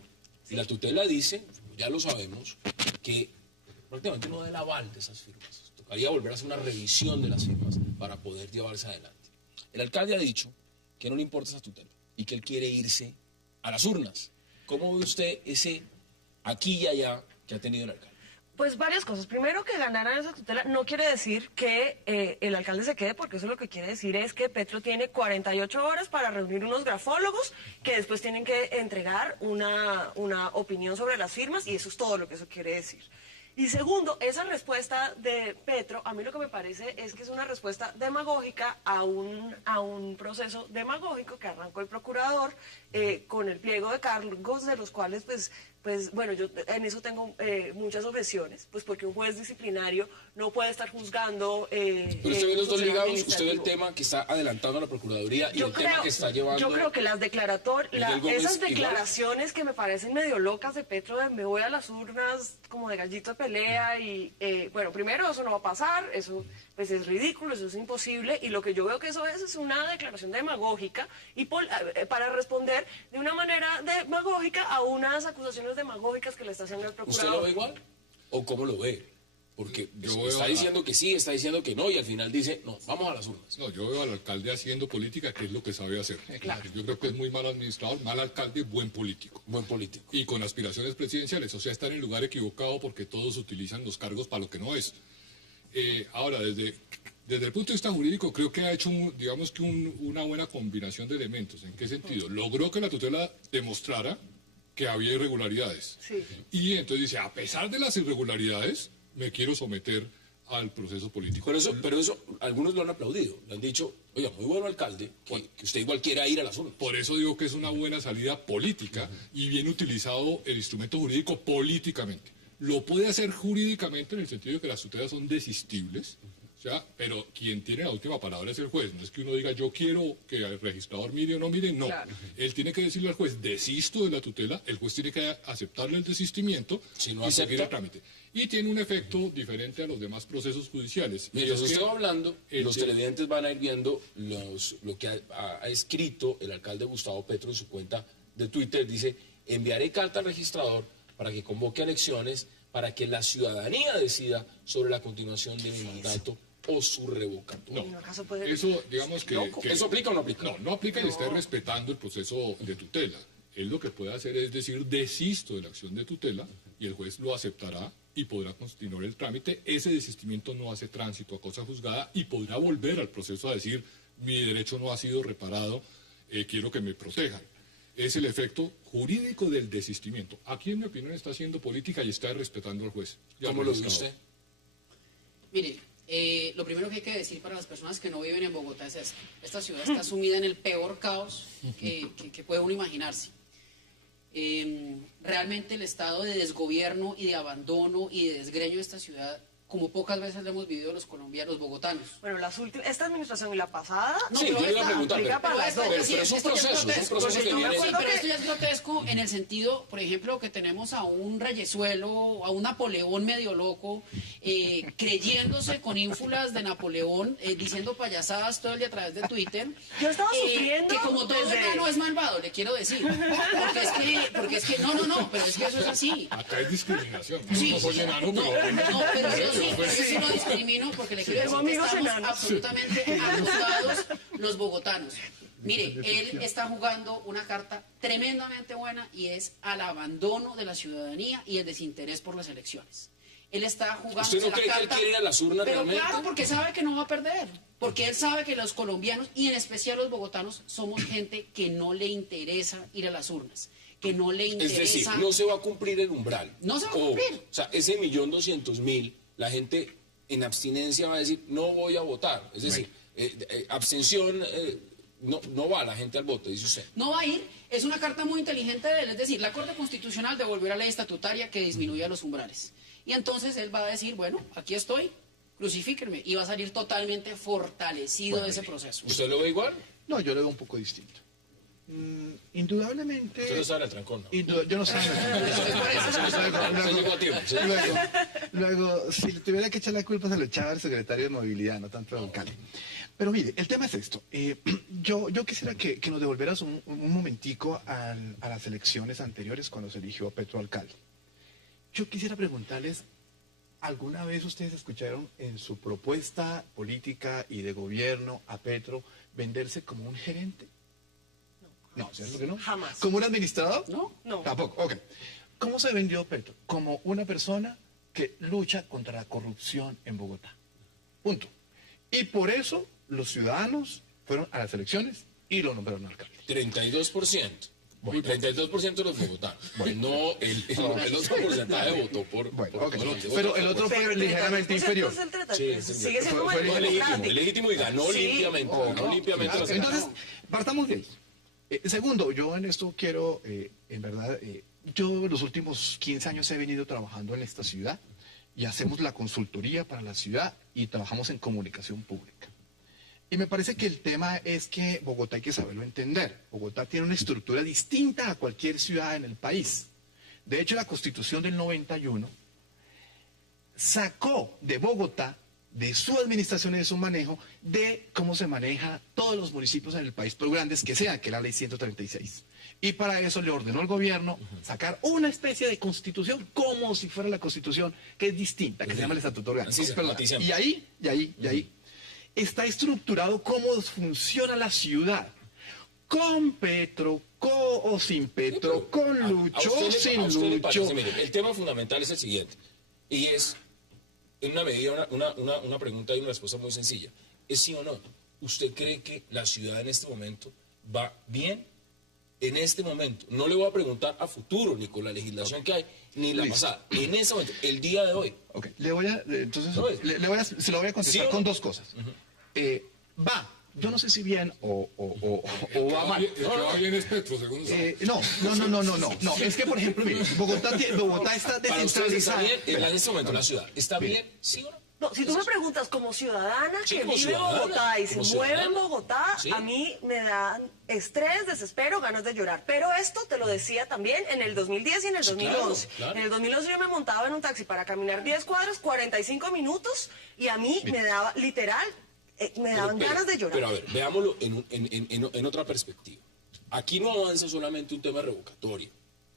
Y la tutela dice, ya lo sabemos, que prácticamente no da el aval de esas firmas. Tocaría volver a hacer una revisión de las firmas para poder llevarse adelante. El alcalde ha dicho que no le importa esa tutela y que él quiere irse a las urnas. ¿Cómo ve usted ese aquí y allá que ha tenido el alcalde? Pues varias cosas. Primero, que ganaran esa tutela no quiere decir que el alcalde se quede, porque eso lo que quiere decir es que Petro tiene 48 horas para reunir unos grafólogos que después tienen que entregar una opinión sobre las firmas, y eso es todo lo que eso quiere decir. Y segundo, esa respuesta de Petro, a mí lo que me parece es que es una respuesta demagógica a un proceso demagógico que arrancó el procurador con el pliego de cargos, de los cuales pues pues bueno, yo en eso tengo muchas objeciones, pues porque un juez disciplinario no puede estar juzgando... Pero usted ve los dos ligados, usted ve el tema que está adelantando la Procuraduría y el tema que está llevando... Yo creo que las esas declaraciones que me parecen medio locas de Petro, de me voy a las urnas como de gallito de pelea y, bueno, primero eso no va a pasar, eso pues es ridículo, eso es imposible, y lo que yo veo que eso es una declaración demagógica y para responder de una manera demagógica a unas acusaciones demagógicas que le está haciendo el procurador. ¿Usted lo ve igual? ¿O cómo lo ve? Porque Yo está veo diciendo que sí, está diciendo que no, y al final dice, no, vamos a las urnas. No, yo veo al alcalde haciendo política, que es lo que sabe hacer. Claro. Yo creo que es muy mal administrador, mal alcalde, buen político. Buen político. Y con aspiraciones presidenciales, o sea, está en el lugar equivocado porque todos utilizan los cargos para lo que no es. Ahora, desde el punto de vista jurídico, creo que ha hecho, digamos que una buena combinación de elementos. ¿En qué sentido? Logró que la tutela demostrara que había irregularidades. Sí. Y entonces dice, a pesar de las irregularidades, me quiero someter al proceso político. Pero eso algunos lo han aplaudido. Le han dicho, oiga, muy bueno alcalde, que usted igual quiera ir a las urnas. Por eso digo que es una buena salida política y bien utilizado el instrumento jurídico políticamente. Lo puede hacer jurídicamente en el sentido de que las tutelas son desistibles, o sea, pero quien tiene la última palabra es el juez. No es que uno diga, yo quiero que el registrador mire o no mire, no. Claro. Él tiene que decirle al juez, desisto de la tutela, el juez tiene que aceptarle el desistimiento Si no y seguir acepta, el trámite. Y tiene un efecto diferente a los demás procesos judiciales. Y mientras es usted que va hablando, el los tema- televidentes van a ir viendo lo que ha escrito el alcalde Gustavo Petro en su cuenta de Twitter. Dice, enviaré carta al registrador para que convoque a elecciones para que la ciudadanía decida sobre la continuación de mi mandato o su revocatoria. ¿En acaso puede- Eso, digamos que... ¿Eso aplica o no aplica? No, no aplica y está respetando el proceso de tutela. Él lo que puede hacer es decir, desisto de la acción de tutela y el juez lo aceptará y podrá continuar el trámite. Ese desistimiento no hace tránsito a cosa juzgada y podrá volver al proceso a decir, mi derecho no ha sido reparado, quiero que me protejan. Es el efecto jurídico del desistimiento. Aquí, en mi opinión, está haciendo política y está respetando al juez. y al ¿Cómo lo ve registrador. usted? Mire, lo primero que hay que decir para las personas que no viven en Bogotá es esto. Esta ciudad está sumida en el peor caos que puede uno imaginarse. Realmente el estado de desgobierno y de abandono y de desgreño de esta ciudad, como pocas veces lo hemos vivido los colombianos, los bogotanos. Bueno, esta administración y la pasada... No, Sí, pero yo le iba a esta preguntar, aplica para las dos. pero es un proceso que viene... Sí, pero esto ya es grotesco en el sentido, por ejemplo, que tenemos a un Reyesuelo, a un Napoleón medio loco, creyéndose con ínfulas de Napoleón, diciendo payasadas todo el día a través de Twitter. Yo estaba sufriendo Que como todo desde- enano es malvado, le quiero decir. Porque es que, no, pero es que eso es así. Acá es discriminación. Sí, No soy enano, no, pero... pero yo sí lo discrimino porque le quiero tengo decir que amigos estamos enanos. absolutamente agotados los bogotanos. Mire, él está jugando una carta tremendamente buena y es al abandono de la ciudadanía y el desinterés por las elecciones. Él está jugando ¿Usted no la cree que él carta, quiere ir a las urnas pero realmente? claro, porque sabe que no va a perder. Porque él sabe que los colombianos, y en especial los bogotanos, somos gente que no le interesa ir a las urnas. Que no le interesa... Es decir, no se va a cumplir el umbral. No se va a cumplir. O sea, ese 1.200.000, la gente en abstinencia va a decir, no voy a votar. Es decir, abstención, no va la gente al voto, dice usted. No va a ir, es una carta muy inteligente de él, es decir, la Corte Constitucional devolvió la ley estatutaria que disminuía los umbrales. Y entonces él va a decir, bueno, aquí estoy, crucifíquenme, y va a salir totalmente fortalecido de ese proceso. ¿Usted lo ve igual? No, yo lo veo un poco distinto. Indudablemente... Usted no sabe el trancón, ¿no? Yo no sé. Usted llegó a tiempo, ¿sí? Luego, si le tuviera que echar la culpa, se lo echaba al secretario de movilidad, no tanto al alcalde. Pero mire, el tema es esto. Yo quisiera que nos devolvieras un momentico a las elecciones anteriores cuando se eligió a Petro alcalde. Yo quisiera preguntarles, ¿alguna vez ustedes escucharon en su propuesta política y de gobierno a Petro venderse como un gerente? No, ¿cierto que no? Jamás. ¿Como un administrador? No. Tampoco, ok. ¿Cómo se vendió Petro? Como una persona que lucha contra la corrupción en Bogotá. Punto. Y por eso los ciudadanos fueron a las elecciones y lo nombraron alcalde. 32%. 32% de los bogotanos. No, el otro porcentaje votó por... Bueno, por- ok. no, que Pero votó el por- otro fue ligeramente inferior. Sí, Sigue siendo fue Fue democrático. legítimo y ganó Sí. limpiamente. Ganó limpiamente las Entonces, elecciones. partamos de ahí. Segundo, yo en esto quiero, en verdad, yo los últimos 15 años he venido trabajando en esta ciudad y hacemos la consultoría para la ciudad y trabajamos en comunicación pública. Y me parece que el tema es que Bogotá hay que saberlo entender. Bogotá tiene una estructura distinta a cualquier ciudad en el país. De hecho, la Constitución del 91 sacó de Bogotá, de su administración y de su manejo, de cómo se maneja todos los municipios en el país, por grandes que sean, que es la ley 136. Y para eso le ordenó al gobierno sacar una especie de constitución, como si fuera la constitución, que es distinta, que se llama el Estatuto Orgánico. Y ahí está estructurado cómo funciona la ciudad. Con Petro, o sin Petro, con Lucho, o sin Lucho. Mire, el tema fundamental es el siguiente, y es, en una medida, una pregunta y una respuesta muy sencilla. ¿Es sí o no? ¿Usted cree que la ciudad en este momento va bien? En este momento, no le voy a preguntar a futuro, ni con la legislación que hay, ni la pasada. En este momento, el día de hoy. Ok, se lo voy a contestar con dos cosas. Va, yo no sé si bien o va mal. El que va bien es Petro, según usted. No, es que, por ejemplo, mire, Bogotá está descentralizada. En este momento, la ciudad, ¿está bien, sí o no? No, si tú me preguntas como ciudadana que vive en Bogotá y se mueve en Bogotá, a mí me dan estrés, desespero, ganas de llorar. Pero esto te lo decía también en el 2010 y en el 2011. Claro. En el 2011 yo me montaba en un taxi para caminar 10 cuadras, 45 minutos, y a mí me daba, literal, me daban ganas de llorar. Pero a ver, veámoslo en otra perspectiva. Aquí no avanza solamente un tema revocatorio.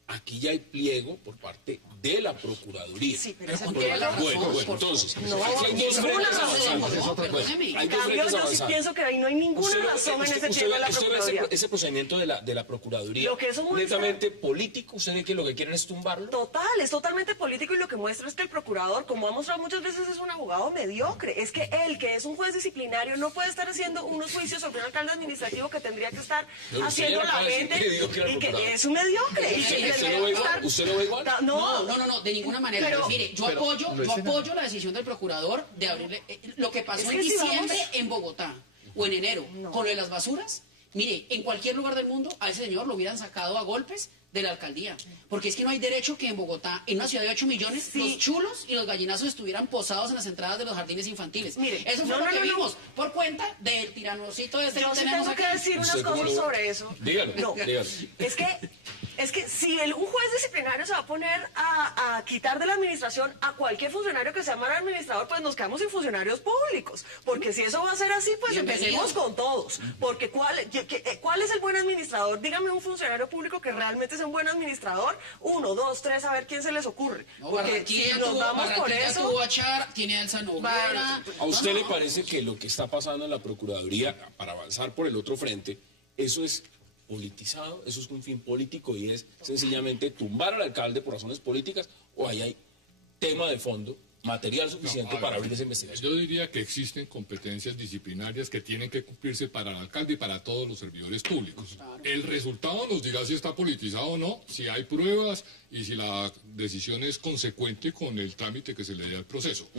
Aquí ya hay pliego por parte de la Procuraduría. Sí, pero ese Bueno, entonces, no, aquí hay dos frentes avanzando. En cambio, yo sí pienso que ahí no hay ninguna razón en ese tema de la Procuraduría. Ese procedimiento de la Procuraduría, Lo que eso muestra, netamente político, ¿usted ve que lo que quieren es tumbarlo? Total, es totalmente político, y lo que muestra es que el procurador, como ha mostrado muchas veces, es un abogado mediocre. Es que él, que es un juez disciplinario, no puede estar haciendo unos juicios sobre un alcalde administrativo que tendría que estar haciendo la gente, y que es un mediocre. ¿Usted lo ve igual? No, de ninguna manera. Pero, mire, yo apoyo la decisión del procurador de abrirle lo que pasó en diciembre en Bogotá o en enero con lo de las basuras. Mire, en cualquier lugar del mundo a ese señor lo hubieran sacado a golpes de la alcaldía, porque es que no hay derecho que en Bogotá, en una ciudad de 8 millones, los chulos y los gallinazos estuvieran posados en las entradas de los jardines infantiles. Mire, eso fue lo que vimos por cuenta del tiranocito de este yo que sí tenemos tengo aquí. que decir unas cosas sobre eso. Dígalo. Es que si un juez disciplinario se va a poner a quitar de la administración a cualquier funcionario que sea mal administrador, pues nos quedamos sin funcionarios públicos. Porque si eso va a ser así, pues empecemos con todos. Porque ¿cuál es el buen administrador? Dígame un funcionario público que realmente es un buen administrador. 1, 2, 3, a ver quién se les ocurre. Porque si nos vamos por eso... Tiene a Elsa Noguera. ¿A usted le parece que lo que está pasando en la Procuraduría, para avanzar por el otro frente, eso es politizado, eso es un fin político y es sencillamente tumbar al alcalde por razones políticas, o ahí hay tema de fondo, material suficiente para abrir esa investigación? Yo diría que existen competencias disciplinarias que tienen que cumplirse para el alcalde y para todos los servidores públicos. El resultado nos dirá si está politizado o no, si hay pruebas y si la decisión es consecuente con el trámite que se le dé al proceso.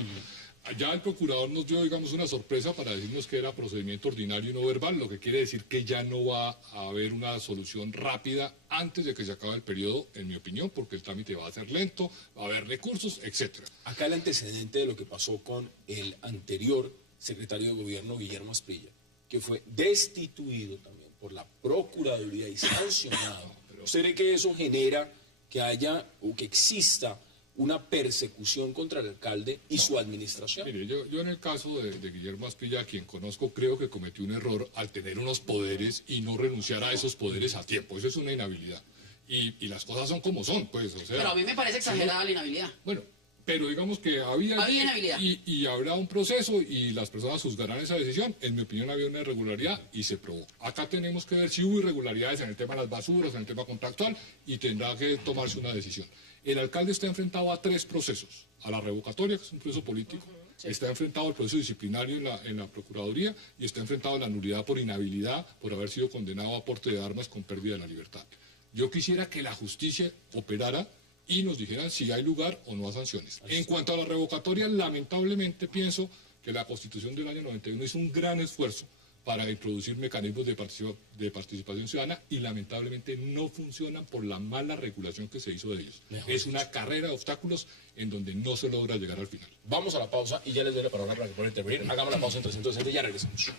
Ya el procurador nos dio, digamos, una sorpresa para decirnos que era procedimiento ordinario y no verbal, lo que quiere decir que ya no va a haber una solución rápida antes de que se acabe el periodo, en mi opinión, porque el trámite va a ser lento, va a haber recursos, etcétera. Acá el antecedente de lo que pasó con el anterior secretario de Gobierno, Guillermo Asprilla, que fue destituido también por la Procuraduría y sancionado. ¿Usted cree que eso genera que haya o que exista una persecución contra el alcalde y su administración? Mire, yo en el caso de Guillermo Asprilla, a quien conozco, creo que cometió un error al tener unos poderes y no renunciar a esos poderes a tiempo. Eso es una inhabilidad. Y las cosas son como son, pues, o sea... Pero a mí me parece exagerada la inhabilidad. Bueno, pero digamos que había inhabilidad. Y habrá un proceso y las personas juzgarán esa decisión. En mi opinión había una irregularidad y se probó. Acá tenemos que ver si hubo irregularidades en el tema de las basuras, en el tema contractual, y tendrá que tomarse una decisión. El alcalde está enfrentado a 3 procesos. A la revocatoria, que es un proceso político, está enfrentado al proceso disciplinario en la Procuraduría y está enfrentado a la nulidad por inhabilidad por haber sido condenado a porte de armas con pérdida de la libertad. Yo quisiera que la justicia operara y nos dijeran si hay lugar o no a sanciones. En cuanto a la revocatoria, lamentablemente pienso que la Constitución del año 91 hizo un gran esfuerzo para introducir mecanismos de participación ciudadana y lamentablemente no funcionan por la mala regulación que se hizo de ellos. Es una carrera de obstáculos en donde no se logra llegar al final. Vamos a la pausa y ya les doy la palabra para que puedan intervenir. Hagamos la pausa en 360 y ya regresamos.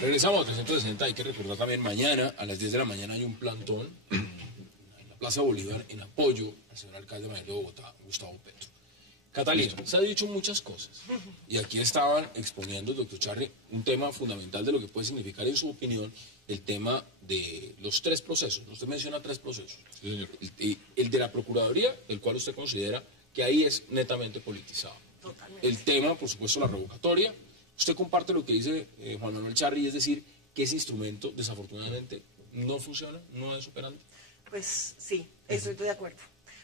Regresamos a 360, hay que recordar también mañana a las 10 de la mañana hay un plantón en la Plaza Bolívar en apoyo al señor alcalde mayor de Bogotá, Gustavo Petro. Catalina, se ha dicho muchas cosas y aquí estaban exponiendo el doctor Charri un tema fundamental de lo que puede significar en su opinión el tema de los 3 procesos. Usted menciona 3 procesos. Sí, señor. El de la Procuraduría, el cual usted considera que ahí es netamente politizado. Totalmente. El tema, por supuesto, la revocatoria. Usted comparte lo que dice Juan Manuel Charri, es decir, que ese instrumento desafortunadamente no funciona, no es operante. Pues sí, estoy de acuerdo.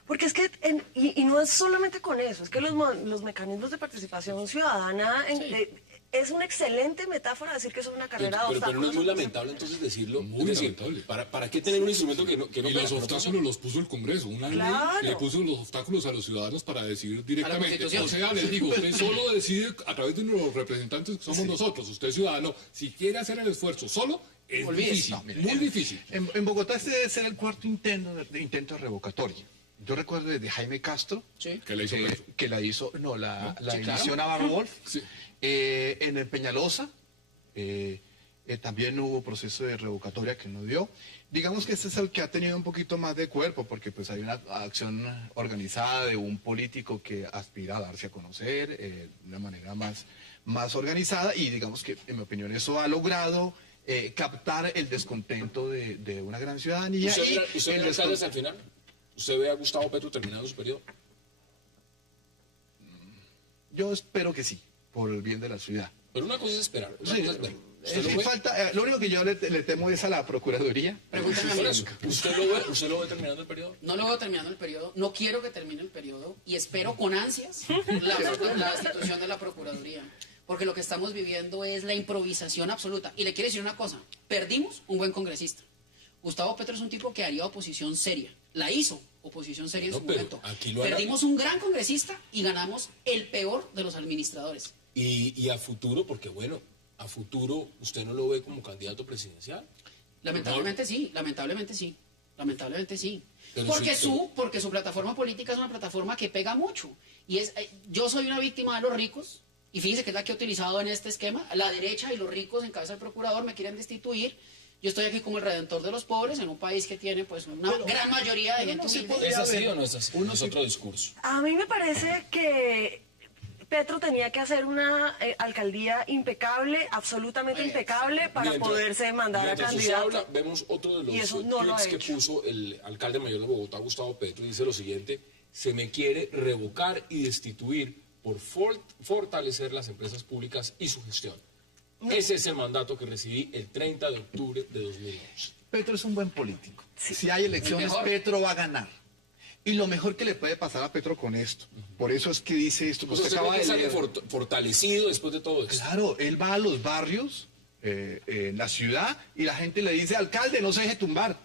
Porque es que, y no es solamente con eso, es que los mecanismos de participación ciudadana es una excelente metáfora decir que es una carrera de Pero no obstáculos. es muy lamentable entonces decirlo. Muy es decir, lamentable. ¿para qué tener un instrumento que no Y los opera? obstáculos los puso el Congreso, una Claro. ley que puso los obstáculos a los ciudadanos para decidir directamente. Constitución. O sea, les digo, usted solo decide a través de los representantes que somos nosotros. Usted ciudadano, si quiere hacer el esfuerzo solo, es Olvídese. difícil, No, mire, muy difícil. En Bogotá este debe ser el 4º intento de revocatoria. Yo recuerdo desde Jaime Castro, Sí. Que le hizo Petro. que la hizo, la Sí, claro. inició Navarro Wolf. Sí. En el Peñalosa también hubo proceso de revocatoria que no dio. Digamos que este es el que ha tenido un poquito más de cuerpo, porque pues hay una acción organizada de un político que aspira a darse a conocer de una manera más organizada, y digamos que en mi opinión eso ha logrado captar el descontento de una gran ciudadanía. ¿Usted ve alcaldes al final? ¿Usted ve a Gustavo Petro terminando su periodo? Yo espero que sí, por el bien de la ciudad. Pero una cosa es esperar, otra Sí, cosa es ver. ¿Usted es lo que ve? falta, lo único que yo le temo es a la Procuraduría. Pregúntame a mí. Por eso, ¿Usted lo ve terminando el periodo? No lo veo terminando el periodo, no quiero que termine el periodo y espero con ansias la destitución de la Procuraduría. Porque lo que estamos viviendo es la improvisación absoluta. Y le quiero decir una cosa, perdimos un buen congresista. Gustavo Petro es un tipo que haría oposición seria. La hizo oposición seria en No, su pero momento. aquí lo hará. Perdimos un gran congresista y ganamos el peor de los administradores. Y a futuro, porque bueno, a futuro usted no lo ve como candidato presidencial. Lamentablemente sí, lamentablemente sí. Lamentablemente sí. Pero Porque, sí, porque su plataforma política es una plataforma que pega mucho. Y yo soy una víctima de los ricos, y fíjense que es la que he utilizado en este esquema. La derecha y los ricos en cabeza del procurador me quieren destituir. Yo estoy aquí como el redentor de los pobres en un país que tiene pues una gran mayoría de gente humilde. ¿Es así o no es así? Es otro discurso. A mí me parece que Petro tenía que hacer una alcaldía impecable, absolutamente impecable, para poderse mandar a Mientras usted candidato. habla, vemos otro de Y los eso no lo ha tweets que hecho. puso el alcalde mayor de Bogotá, Gustavo Petro, y dice lo siguiente: se me quiere revocar y destituir por fortalecer las empresas públicas y su gestión. Ese es el mandato que recibí el 30 de octubre de 2011. Petro es un buen político. Si hay elecciones, El mejor. Petro va a ganar. Y lo mejor que le puede pasar a Petro con esto. Por eso es que dice esto que O sea, usted ¿usted acaba cree que de sale leer. fortalecido después de todo esto? Claro, él va a los barrios, en la ciudad, y la gente le dice, alcalde, no se deje tumbar.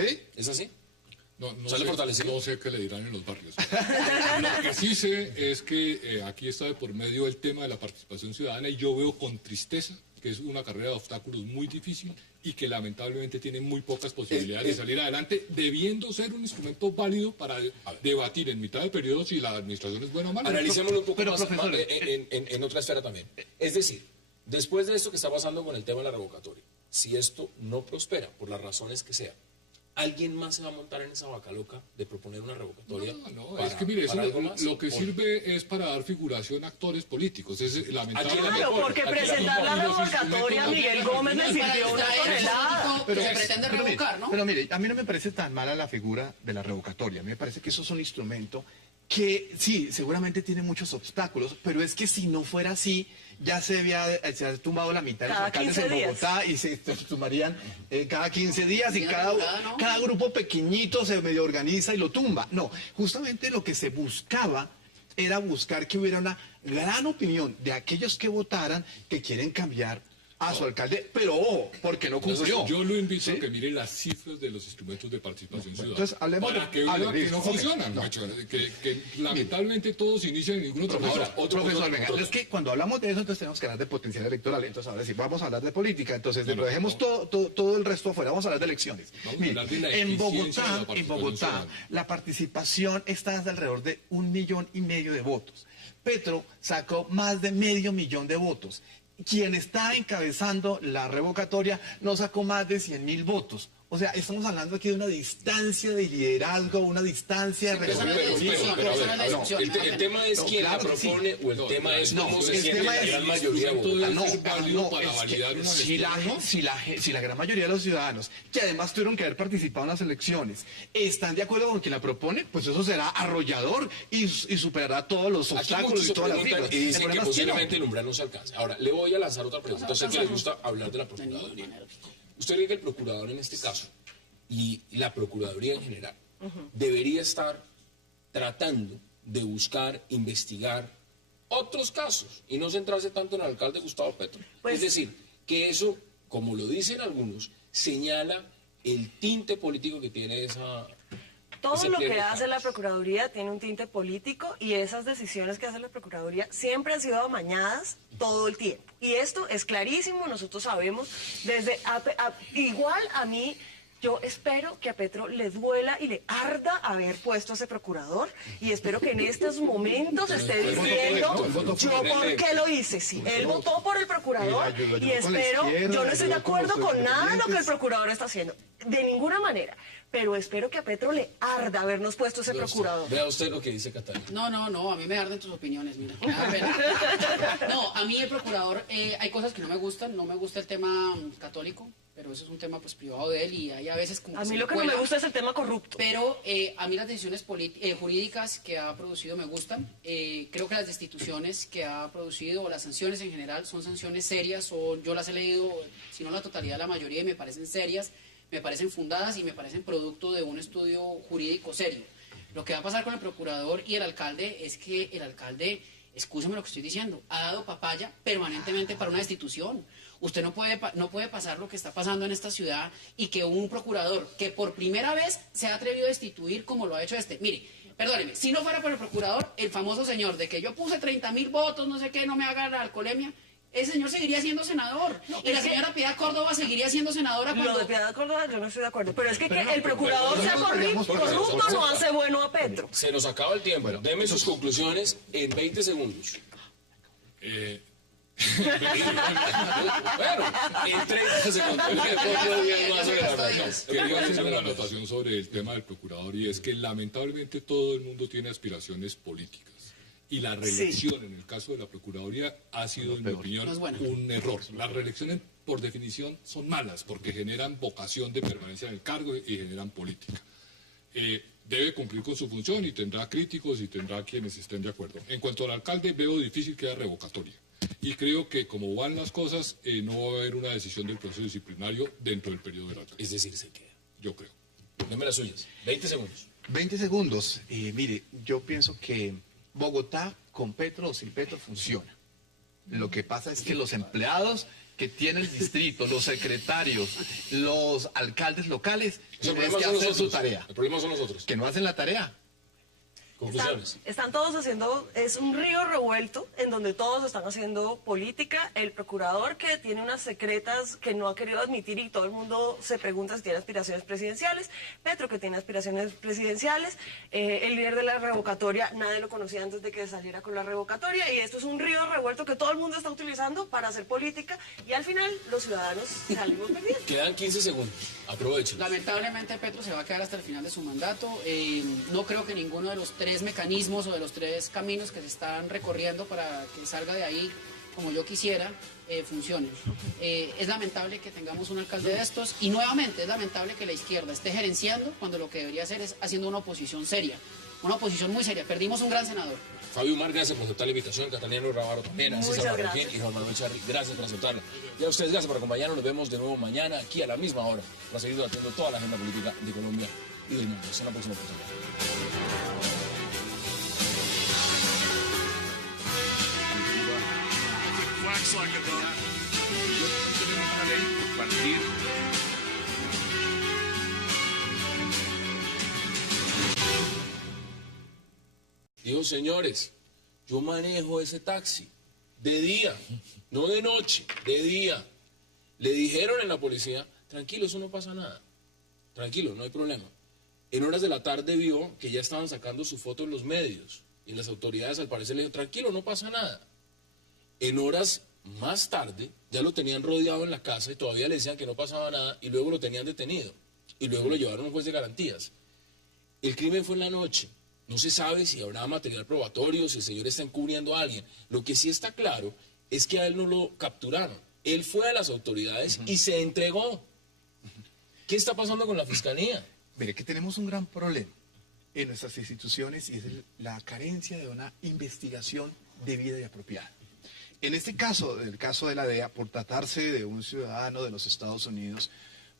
¿Sí? ¿Es así? No ¿Sale sé, fortalecido? no sé qué le dirán en los barrios. Lo que sí sé es que aquí está de por medio el tema de la participación ciudadana, y yo veo con tristeza que es una carrera de obstáculos muy difícil y que lamentablemente tiene muy pocas posibilidades de salir adelante, debiendo ser un instrumento válido para debatir en mitad de periodo si la administración es buena o mala. Analicémoslo un poco pero, más profesor, en otra esfera también. Es decir, después de esto que está pasando con el tema de la revocatoria, si esto no prospera, por las razones que sean, ¿alguien más se va a montar en esa vaca loca de proponer una revocatoria? No, es que mire, eso para algo más? lo que sirve es para dar figuración a actores políticos. Es lamentable. Claro, porque presentar la revocatoria a Miguel Gómez le Y para sirvió una distraer el tonelada. político que se pretende revocar, ¿no? Pero mire, a mí no me parece tan mala la figura de la revocatoria. A mí me parece que eso es un instrumento que sí, seguramente tiene muchos obstáculos, pero es que si no fuera así, ya se ha tumbado la mitad de los Cada alcaldes 15 en días. Bogotá y se tumbarían cada 15 días y Bien cada regulada, ¿no? grupo pequeñito se medio organiza y lo tumba. No, justamente lo que se buscaba era buscar que hubiera una gran opinión de aquellos que votaran que quieren cambiar a su alcalde, pero ojo, porque no cumplió. Entonces, yo lo invito ¿Sí? a que mire las cifras de los instrumentos de participación ciudadana. Entonces, hablemos para de- que vea hablemos que de- no ok, funcionan, no. macho, que lamentablemente todos inician en ningún otro Profesor, lado. profesor, venga, es que cuando hablamos de eso, entonces tenemos que hablar de potencial electoral. Entonces, ahora sí, vamos a hablar de política. Entonces, No, no, dejemos no. todo el resto afuera. Vamos a hablar de elecciones. Vamos a Mire, hablar de la en eficiencia de la Bogotá, participación ciudadana. la participación está de alrededor de 1,5 millones de votos. Petro sacó más de 500,000 de votos. Quien está encabezando la revocatoria no sacó más de 100,000 votos. O sea, estamos hablando aquí de una distancia de liderazgo, una distancia de pero eso no es discusión, pero a eso ver, no es discusión. el tema es No, quién claro la que sí. propone o el tema es no, cómo se el siente tema la es- gran mayoría de todo Bogotá. es No, válido para es que validar una si gestión, la gran mayoría de los ciudadanos, que además tuvieron que haber participado en las elecciones, están de acuerdo con quien la propone, pues eso será arrollador y superará todos los Aquí obstáculos muchos y se todas las preguntan cifras. y El dicen que problema es que no. posiblemente el umbral no se alcance. Ahora, le voy a lanzar otra pregunta. Sé que les gusta hablar de la Procuraduría. ¿Usted cree que el procurador en este caso y la Procuraduría en general debería estar tratando de buscar, investigar otros casos y no centrarse tanto en el alcalde Gustavo Petro? Pues- Es decir, que eso, como lo dicen algunos, señala el tinte político que tiene esa... Todo ese lo pliego que de hace la cargos. Procuraduría tiene un tinte político y esas decisiones que hace la Procuraduría siempre han sido amañadas todo el tiempo. Y esto es clarísimo, nosotros sabemos, igual a mí, yo espero que a Petro le duela y le arda haber puesto a ese procurador y espero que en estos momentos esté diciendo yo por qué lo hice. Sí, él votó por el procurador Mira, yo y con la espero, izquierda, yo no estoy de yo con acuerdo los con nada de lo que el independientes. procurador está haciendo, de ninguna manera. Pero espero que a Petro le arda habernos puesto ese Vea usted- procurador. Vea usted lo que dice Catalina. No, a mí me arden tus opiniones, mira. me da pena. No, a mí el procurador, hay cosas que no me gustan, no me gusta el tema católico, pero eso es un tema pues privado de él y hay a veces como A se mí le lo que no me cuela. gusta es el tema corrupto. Pero a mí las decisiones jurídicas que ha producido me gustan. Creo que las destituciones que ha producido o las sanciones en general son sanciones serias. Yo las he leído, si no la totalidad, la mayoría, y me parecen serias, me parecen fundadas y me parecen producto de un estudio jurídico serio. Lo que va a pasar con el procurador y el alcalde es que el alcalde, escúchame lo que estoy diciendo, ha dado papaya permanentemente para una destitución. Usted no puede pasar lo que está pasando en esta ciudad y que un procurador que por primera vez se ha atrevido a destituir como lo ha hecho este. Mire, perdóneme, si no fuera por el procurador, el famoso señor de que yo puse 30,000 votos, no sé qué, no me haga la alcoholemia, ese señor seguiría siendo senador. Y la señora Piedad Córdoba seguiría siendo senadora Lo cuando... de Piedad Córdoba yo no estoy de acuerdo. Pero es que, Pero que no, el procurador pero sea no podríamos- corrupto no hace bueno a Petro. Se nos acaba el tiempo. Deme sus conclusiones en 20 segundos. Bueno, en 30 segundos. Otro día más sobre la relación. Quería hacer una anotación sobre el tema del procurador y es que lamentablemente todo el mundo tiene aspiraciones políticas. Y la reelección en el caso de la Procuraduría ha sido, en mi opinión, No es buena. un error. Las reelecciones, por definición, son malas porque generan vocación de permanencia en el cargo y generan política. Debe cumplir con su función y tendrá críticos y tendrá quienes estén de acuerdo. En cuanto al alcalde, veo difícil que haya revocatoria. Y creo que como van las cosas, no va a haber una decisión del proceso disciplinario dentro del periodo del alcalde. Es decir, se queda. Yo creo. Deme las suyas. 20 segundos. 20 segundos. Mire, yo pienso que Bogotá con Petro o sin Petro funciona. Lo que pasa es que los empleados que tiene el distrito, los secretarios, los alcaldes locales, El tienen problema que son hacer su nosotros. tarea. El problema son nosotros. Que no hacen la tarea. Conclusiones. Están todos haciendo, es un río revuelto en donde todos están haciendo política. El procurador que tiene unas secretas que no ha querido admitir y todo el mundo se pregunta si tiene aspiraciones presidenciales. Petro que tiene aspiraciones presidenciales. El líder de la revocatoria, nadie lo conocía antes de que saliera con la revocatoria. Y esto es un río revuelto que todo el mundo está utilizando para hacer política. Y al final los ciudadanos salimos perdiendo. Quedan 15 segundos. Aprovechen. Lamentablemente Petro se va a quedar hasta el final de su mandato. No creo que ninguno de los tres mecanismos o de los tres caminos que se están recorriendo para que salga de ahí como yo quisiera funcione. Es lamentable que tengamos un alcalde de estos y nuevamente es lamentable que la izquierda esté gerenciando cuando lo que debería hacer es haciendo una oposición seria. Una oposición muy seria. Perdimos un gran senador. Fabio Mar, gracias por aceptar la invitación. Catalina Ravaro también. A César Muchas Marroquín gracias. y Juan Manuel Charri, gracias por aceptarla. Y a ustedes, gracias por acompañarnos. Nos vemos de nuevo mañana aquí a la misma hora para seguir debatiendo toda la agenda política de Colombia y del mundo. Hasta la próxima oportunidad. Quacks like a dog. expandir. Dijo, señores, yo manejo ese taxi de día, no de noche, de día. Le dijeron en la policía, tranquilo, eso no pasa nada. Tranquilo, no hay problema. En horas de la tarde vio que ya estaban sacando su foto en los medios. Y las autoridades al parecer le dijeron, tranquilo, no pasa nada. En horas más tarde ya lo tenían rodeado en la casa y todavía le decían que no pasaba nada y luego lo tenían detenido. Y luego lo llevaron a un juez de garantías. El crimen fue en la noche. No se sabe si habrá material probatorio, si el señor está encubriendo a alguien. Lo que sí está claro es que a él no lo capturaron. Él fue a las autoridades y se entregó. ¿Qué está pasando con la fiscalía? Mire que tenemos un gran problema en nuestras instituciones y es la carencia de una investigación debida y apropiada. En este caso, el caso de la DEA, por tratarse de un ciudadano de los Estados Unidos,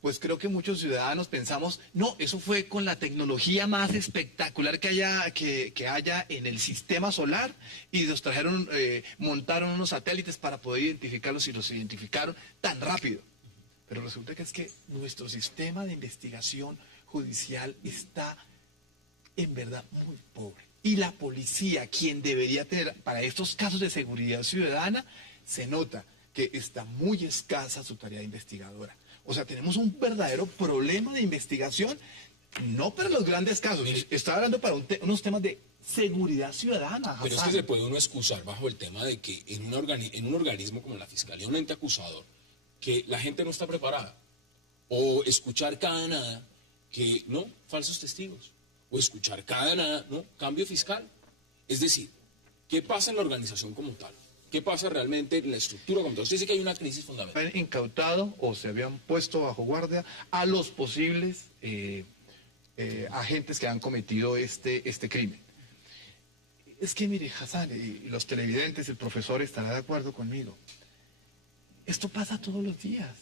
pues creo que muchos ciudadanos pensamos, no, eso fue con la tecnología más espectacular que haya en el sistema solar y los trajeron, montaron unos satélites para poder identificarlos y los identificaron tan rápido. Pero resulta que es que nuestro sistema de investigación judicial está en verdad muy pobre. Y la policía, quien debería tener para estos casos de seguridad ciudadana, se nota que está muy escasa su tarea investigadora. O sea, tenemos un verdadero problema de investigación, no para los grandes casos, está hablando para unos temas de seguridad ciudadana. Pero es que se puede uno excusar bajo el tema de que en un organismo como la Fiscalía, un ente acusador, que la gente no está preparada. O escuchar cada nada que, no, falsos testigos. O escuchar cada nada, no, cambio fiscal. Es decir, ¿qué pasa en la organización como tal? ¿Qué pasa realmente en la estructura como tal? Usted dice que hay una crisis fundamental. Han incautado o se habían puesto bajo guardia a los posibles agentes que han cometido este crimen. Es que mire, Hassan, y los televidentes, el profesor estará de acuerdo conmigo. Esto pasa todos los días.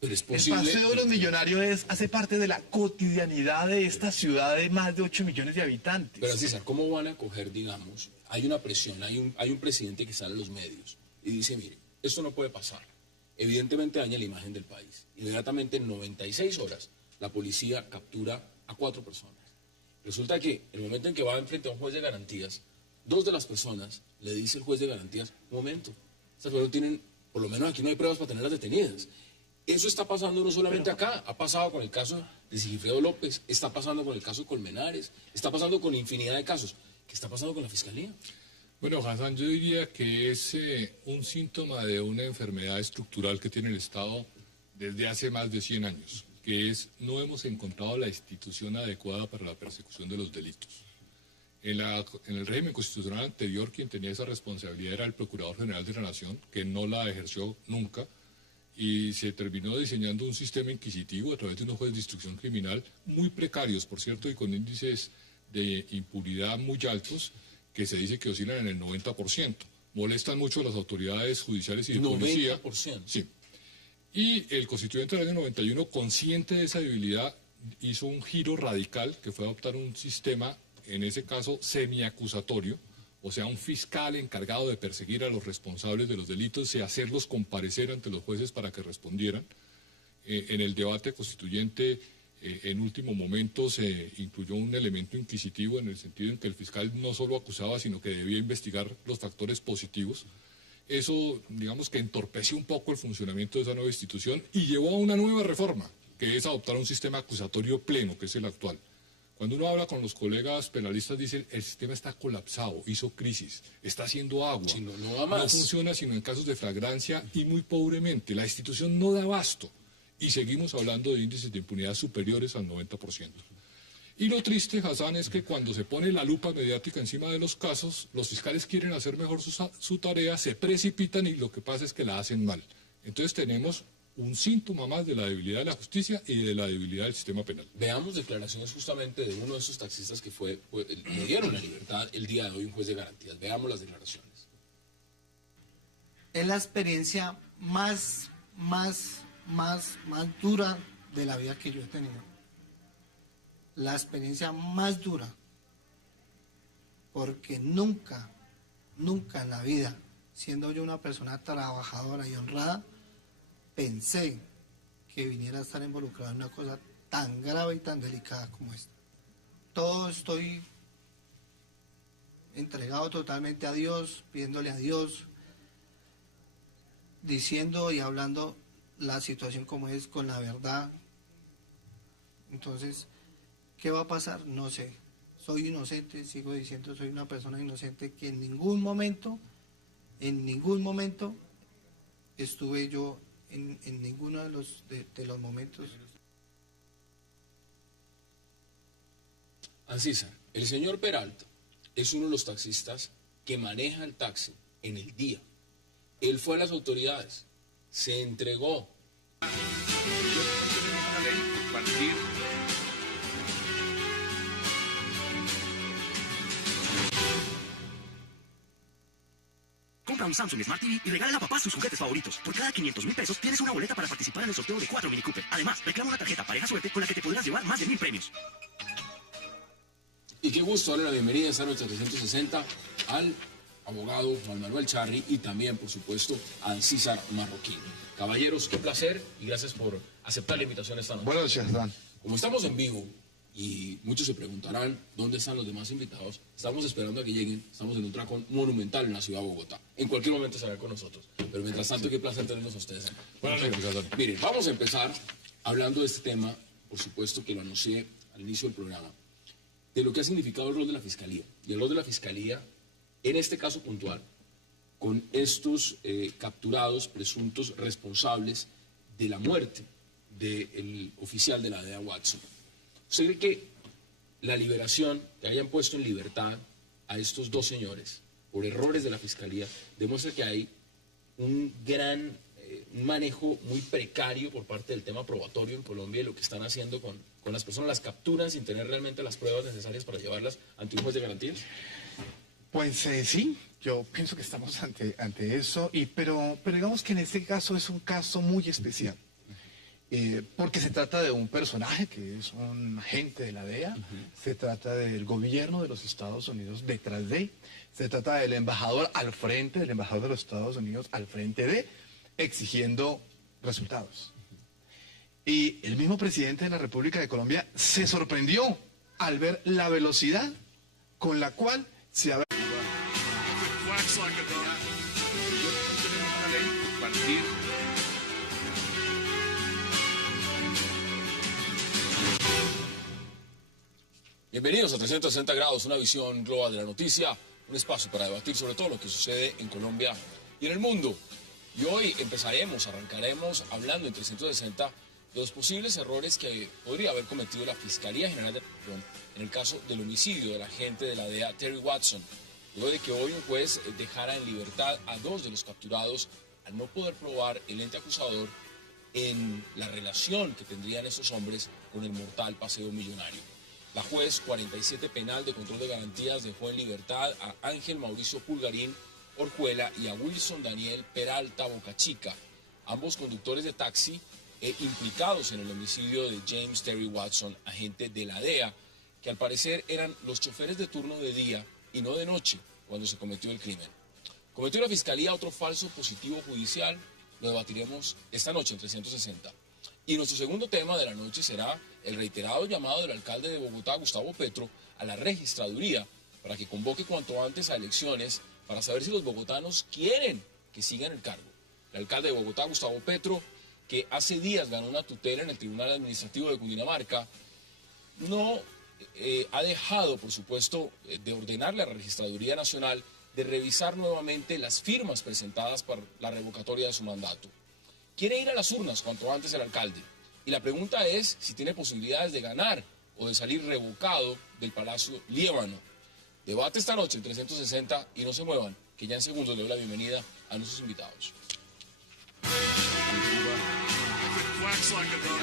Pero es posible. El paseo de los millonarios hace parte de la cotidianidad de esta ciudad de más de 8 millones de habitantes. Pero César, ¿cómo van a coger, digamos, hay una presión, hay un presidente que sale a los medios y dice, mire, esto no puede pasar. Evidentemente daña la imagen del país. Inmediatamente en 96 horas la policía captura a 4 personas. Resulta que el momento en que va enfrente a un juez de garantías, 2 de las personas le dice el juez de garantías, un momento, estas personas no tienen, por lo menos aquí no hay pruebas para tenerlas detenidas. Eso está pasando no solamente acá, ha pasado con el caso de Sigifredo López, está pasando con el caso de Colmenares, está pasando con infinidad de casos. ¿Qué está pasando con la Fiscalía? Bueno, Hassan, yo diría que es un síntoma de una enfermedad estructural que tiene el Estado desde hace más de 100 años, que es no hemos encontrado la institución adecuada para la persecución de los delitos. En el régimen constitucional anterior, quien tenía esa responsabilidad era el Procurador General de la Nación, que no la ejerció nunca, y se terminó diseñando un sistema inquisitivo a través de unos jueces de instrucción criminal muy precarios, por cierto, y con índices de impunidad muy altos, que se dice que oscilan en el 90%. Molestan mucho a las autoridades judiciales y de policía. 90%. Sí. Y el constituyente del año 91, consciente de esa debilidad, hizo un giro radical, que fue adoptar un sistema, en ese caso, semiacusatorio, o sea, un fiscal encargado de perseguir a los responsables de los delitos y hacerlos comparecer ante los jueces para que respondieran. En el debate constituyente, en último momento, se incluyó un elemento inquisitivo en el sentido en que el fiscal no solo acusaba, sino que debía investigar los factores positivos. Eso, digamos que entorpeció un poco el funcionamiento de esa nueva institución y llevó a una nueva reforma, que es adoptar un sistema acusatorio pleno, que es el actual. Cuando uno habla con los colegas penalistas, dicen, el sistema está colapsado, hizo crisis, está haciendo agua, Sí, no va más. no funciona sino en casos de flagrancia y muy pobremente. La institución no da abasto y seguimos hablando de índices de impunidad superiores al 90%. Y lo triste, Hassan, es que cuando se pone la lupa mediática encima de los casos, los fiscales quieren hacer mejor su tarea, se precipitan y lo que pasa es que la hacen mal. Entonces tenemos un síntoma más de la debilidad de la justicia y de la debilidad del sistema penal. Veamos declaraciones justamente de uno de esos taxistas que le dieron la libertad el día de hoy un juez de garantías. Veamos las declaraciones. Es la experiencia más dura de la vida que yo he tenido. La experiencia más dura. Porque nunca en la vida, siendo yo una persona trabajadora y honrada, pensé que viniera a estar involucrado en una cosa tan grave y tan delicada como esta. Todo estoy entregado totalmente a Dios, pidiéndole a Dios, diciendo y hablando la situación como es, con la verdad. Entonces, ¿qué va a pasar? No sé. Soy inocente, sigo diciendo, soy una persona inocente que en ningún momento estuve yo en ninguno de los momentos. Ancísar, el señor Peralta es uno de los taxistas que maneja el taxi en el día. Él fue a las autoridades, se entregó. Tenemos una ley, Bandir. Compra un Samsung Smart TV y regálale a papá sus juguetes favoritos. Por cada 500.000 pesos tienes una boleta para participar en el sorteo de 4 Mini Cooper. Además, reclama una tarjeta Pareja Suerte con la que te podrás llevar más de 1.000 premios. Y qué gusto darle la bienvenida esta noche 360 al abogado Juan Manuel Charri y también, por supuesto, a Ancísar Marroquín. Caballeros, qué placer y gracias por aceptar la invitación esta noche. Buenas noches, Dan. Como estamos en vivo y muchos se preguntarán dónde están los demás invitados, estamos esperando a que lleguen. Estamos en un tracón monumental en la ciudad de Bogotá. En cualquier momento estarán con nosotros. Pero mientras tanto, qué placer tenerlos a ustedes. Buenas noches, Gastón. Miren, vamos a empezar hablando de este tema, por supuesto que lo anuncié al inicio del programa, de lo que ha significado el rol de la Fiscalía. Y el rol de la Fiscalía, en este caso puntual, con estos capturados, presuntos responsables de la muerte del oficial de la DEA, Watson. ¿Usted cree que la liberación, que hayan puesto en libertad a estos dos señores por errores de la Fiscalía, demuestra que hay un gran un manejo muy precario por parte del tema probatorio en Colombia y lo que están haciendo con las personas, las capturan sin tener realmente las pruebas necesarias para llevarlas ante un juez de garantías? Pues sí, yo pienso que estamos ante eso, pero digamos que en este caso es un caso muy especial. Porque se trata de un personaje que es un agente de la DEA, se trata del gobierno de los Estados Unidos detrás de, se trata del embajador al frente, del embajador de los Estados Unidos al frente de, exigiendo resultados. Y el mismo presidente de la República de Colombia se sorprendió al ver la velocidad con la cual se había... Wax like a dog. Tenemos una ley, Bandir. Bienvenidos a 360 grados, una visión global de la noticia, un espacio para debatir sobre todo lo que sucede en Colombia y en el mundo. Y hoy arrancaremos hablando en 360 de los posibles errores que podría haber cometido la Fiscalía General de la Nación en el caso del homicidio del agente de la DEA, Terry Watson, luego de que hoy un juez dejara en libertad a dos de los capturados al no poder probar el ente acusador en la relación que tendrían esos hombres con el mortal paseo millonario. La juez 47 penal de control de garantías dejó en libertad a Ángel Mauricio Pulgarín Orjuela y a Wilson Daniel Peralta Bocachica, ambos conductores de taxi implicados en el homicidio de James Terry Watson, agente de la DEA, que al parecer eran los choferes de turno de día y no de noche cuando se cometió el crimen. ¿Cometió la Fiscalía otro falso positivo judicial? Lo debatiremos esta noche en 360. Y nuestro segundo tema de la noche será el reiterado llamado del alcalde de Bogotá, Gustavo Petro, a la registraduría para que convoque cuanto antes a elecciones para saber si los bogotanos quieren que sigan el cargo. El alcalde de Bogotá, Gustavo Petro, que hace días ganó una tutela en el Tribunal Administrativo de Cundinamarca, no ha dejado, por supuesto, de ordenarle a la Registraduría Nacional de revisar nuevamente las firmas presentadas para la revocatoria de su mandato. Quiere ir a las urnas cuanto antes el alcalde. Y la pregunta es si tiene posibilidades de ganar o de salir revocado del Palacio Líbano. Debate esta noche en 360 y no se muevan, que ya en segundos le doy la bienvenida a nuestros invitados. Wax like a dog.